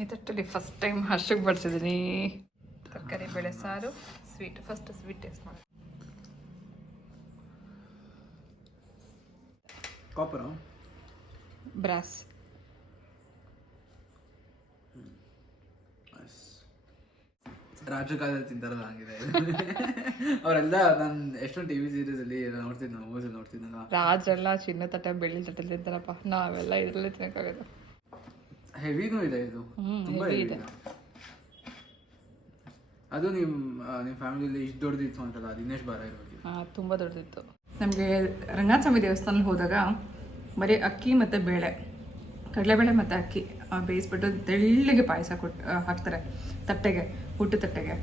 ಈ ತಟ್ಟೆಲಿ ಫಸ್ಟ್ ಟೈಮ್ ಹರ್ಷಕ್ಕೆ ಬಡಿಸಿದ್ದೀನಿ ತರಕಾರಿ ಬೇಳೆ ಸಾರು ಸ್ವೀಟ್. ಫಸ್ಟ್ ಸ್ವೀಟ್ ಟೇಸ್ಟ್ ಮಾಡಿ. ಕಾಪರ್ ಬ್ರಾಸ್ ರಾಜಕಾಲದಲ್ಲಿ ತಿಂತಾರಲ್ಲ ಹಂಗಿದೆ ಅವರೆಲ್ಲ. ನಾನು ಎಷ್ಟೊಂದು ಟಿವಿ ಸೀರೀಸ್ ಅಲ್ಲಿ ನೋಡ್ತಿದ್ದೆ, ಮೂವೀಸ್ ನೋಡ್ತಿದ್ನಲ್ಲ, ರಾಜೆಲ್ಲ ಚಿನ್ನ ತಟ್ಟೆ ಬೆಳ್ಳಿ ತಟ್ಟೆ ತಿಂತಾರಪ್ಪ, ನಾವೆಲ್ಲ ಇದರಲ್ಲೇ ತಿನ್ನಕ್ಕಾಗಲ್ಲ. ಹೆವಿನೂ ಇದೆ ಇದು, ತುಂಬಾ ಹೆವಿ ಇದೆ. ಅದು ನಿಮ್ಮ ಫ್ಯಾಮಿಲಿಯಲ್ಲಿ ಇಷ್ಟು ದೊಡ್ಡದಿತ್ತು ಅಂತಲ್ಲ ದಿನೇಶ್ ಬಾರ ಇರೋದು. ತುಂಬ ದೊಡ್ಡದಿತ್ತು. ನಮಗೆ ರಂಗನಾಥಸ್ವಾಮಿ ದೇವಸ್ಥಾನದಲ್ಲಿ ಹೋದಾಗ ಬರೀ ಅಕ್ಕಿ ಮತ್ತು ಬೇಳೆ, ಕಡಲೆಬೇಳೆ ಮತ್ತು ಅಕ್ಕಿ ಬೇಯಿಸ್ಬಿಟ್ಟು ತೆಳ್ಳಗೆ ಪಾಯಸ ಹಾಕ್ತಾರೆ ತಟ್ಟೆಗೆ, ಊಟದ ತಟ್ಟೆಗೆ.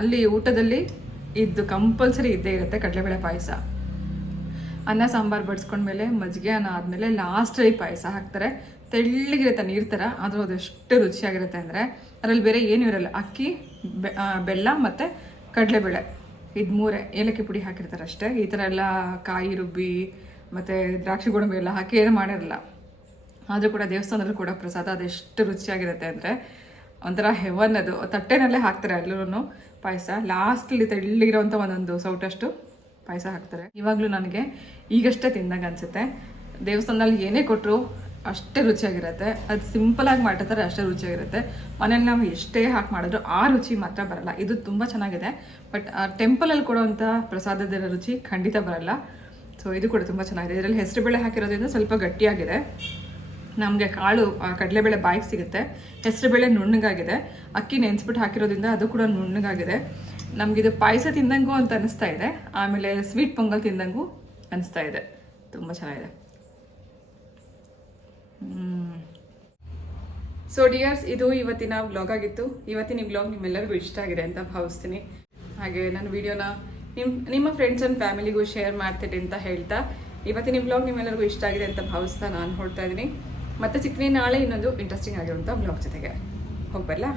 ಅಲ್ಲಿ ಊಟದಲ್ಲಿ ಇದು ಕಂಪಲ್ಸರಿ ಇದ್ದೇ ಇರುತ್ತೆ ಕಡಲೆಬೇಳೆ ಪಾಯಸ. ಅನ್ನ ಸಾಂಬಾರು ಬಡಿಸ್ಕೊಂಡ್ಮೇಲೆ ಮಜ್ಜಿಗೆ ಅನ್ನ ಆದಮೇಲೆ ಲಾಸ್ಟಲ್ಲಿ ಪಾಯಸ ಹಾಕ್ತಾರೆ. ತೆಳ್ಳಗಿರುತ್ತೆ ನೀರು ಥರ, ಆದರೂ ಅದೆಷ್ಟು ರುಚಿಯಾಗಿರುತ್ತೆ ಅಂದರೆ ಅದರಲ್ಲಿ ಬೇರೆ ಏನೂ ಇರಲ್ಲ. ಅಕ್ಕಿ, ಬೆಲ್ಲ ಮತ್ತು ಕಡಲೆಬೇಳೆ ಇದು ಮೂರೇ, ಏಲಕ್ಕಿ ಪುಡಿ ಹಾಕಿರ್ತಾರೆ ಅಷ್ಟೇ. ಈ ಥರ ಎಲ್ಲ ಕಾಯಿ ರುಬ್ಬಿ ಮತ್ತು ದ್ರಾಕ್ಷಿ ಗೋಡಂಬಿ ಎಲ್ಲ ಹಾಕಿ ಏನು ಮಾಡಿರಲ್ಲ. ಆದರೂ ಕೂಡ ದೇವಸ್ಥಾನದಲ್ಲೂ ಕೂಡ ಪ್ರಸಾದ ಅದೆಷ್ಟು ರುಚಿಯಾಗಿರುತ್ತೆ ಅಂದರೆ ಒಂಥರ ಹೆವನ್. ಅದು ತಟ್ಟೆನಲ್ಲೇ ಹಾಕ್ತಾರೆ ಎಲ್ಲರೂ ಪಾಯಸ. ಲಾಸ್ಟಲ್ಲಿ ತೆಳ್ಳಗಿರೋವಂಥ ಒಂದೊಂದು ಸೌಟಷ್ಟು ಪಾಯಸ ಹಾಕ್ತಾರೆ. ಇವಾಗಲೂ ನನಗೆ ಈಗಷ್ಟೇ ತಿಂದಾಗ ಅನಿಸುತ್ತೆ. ದೇವಸ್ಥಾನದಲ್ಲಿ ಏನೇ ಕೊಟ್ಟರು ಅಷ್ಟೇ ರುಚಿಯಾಗಿರುತ್ತೆ. ಅದು ಸಿಂಪಲಾಗಿ ಮಾಡಿರ್ತಾರೆ, ಅಷ್ಟೇ ರುಚಿಯಾಗಿರುತ್ತೆ. ಮನೇಲಿ ನಾವು ಎಷ್ಟೇ ಹಾಕಿ ಮಾಡಿದ್ರು ಆ ರುಚಿ ಮಾತ್ರ ಬರಲ್ಲ. ಇದು ತುಂಬ ಚೆನ್ನಾಗಿದೆ, ಬಟ್ ಟೆಂಪಲಲ್ಲಿ ಕೊಡುವಂಥ ಪ್ರಸಾದದ ರುಚಿ ಖಂಡಿತ ಬರಲ್ಲ. ಸೊ ಇದು ಕೂಡ ತುಂಬ ಚೆನ್ನಾಗಿದೆ. ಇದರಲ್ಲಿ ಹೆಸರುಬೇಳೆ ಹಾಕಿರೋದ್ರಿಂದ ಸ್ವಲ್ಪ ಗಟ್ಟಿಯಾಗಿದೆ. ನಮಗೆ ಕಾಳು ಕಡಲೆಬೇಳೆ ಬಾಯಿಗೆ ಸಿಗುತ್ತೆ. ಹೆಸರುಬೇಳೆ ನುಣ್ಣಗಾಗಿದೆ. ಅಕ್ಕಿ ನೆನೆಸ್ಬಿಟ್ಟು ಹಾಕಿರೋದ್ರಿಂದ ಅದು ಕೂಡ ನುಣ್ಣಗಾಗಿದೆ. ನಮಗಿದು ಪಾಯಸ ತಿಂದಂಗೂ ಅಂತ ಅನಿಸ್ತಾ ಇದೆ. ಆಮೇಲೆ ಸ್ವೀಟ್ ಪೊಂಗಲ್ ತಿಂದಂಗೂ ಅನಿಸ್ತಾ ಇದೆ. ತುಂಬ ಚೆನ್ನಾಗಿದೆ. ಸೊ ಡಿಯರ್ಸ್, ಇದು ಇವತ್ತಿನ ವ್ಲಾಗ್ ಆಗಿತ್ತು. ಇವತ್ತಿನ ಈ ವ್ಲಾಗ್ ನಿಮ್ಮೆಲ್ಲರಿಗೂ ಇಷ್ಟ ಆಗಿದೆ ಅಂತ ಭಾವಿಸ್ತೀನಿ. ಹಾಗೆ ನನ್ನ ವಿಡಿಯೋನ ನಿಮ್ಮ ಫ್ರೆಂಡ್ಸ್ ಆ್ಯಂಡ್ ಫ್ಯಾಮಿಲಿಗೂ ಶೇರ್ ಮಾಡ್ತೀನಿ ಅಂತ ಹೇಳ್ತಾ, ಇವತ್ತಿನ ವ್ಲಾಗ್ ನಿಮ್ಮೆಲ್ಲರಿಗೂ ಇಷ್ಟ ಆಗಿದೆ ಅಂತ ಭಾವಿಸ್ತಾ ನಾನು ಹೊರಡ್ತಾ ಇದ್ದೀನಿ. ಮತ್ತೆ ಸಿಗ್ತೀನಿ ನಾಳೆ ಇನ್ನೊಂದು ಇಂಟ್ರೆಸ್ಟಿಂಗ್ ಆಗಿರುವಂಥ ವ್ಲಾಗ್ ಜೊತೆಗೆ. ಹೋಗ್ಬರಲ್ಲ.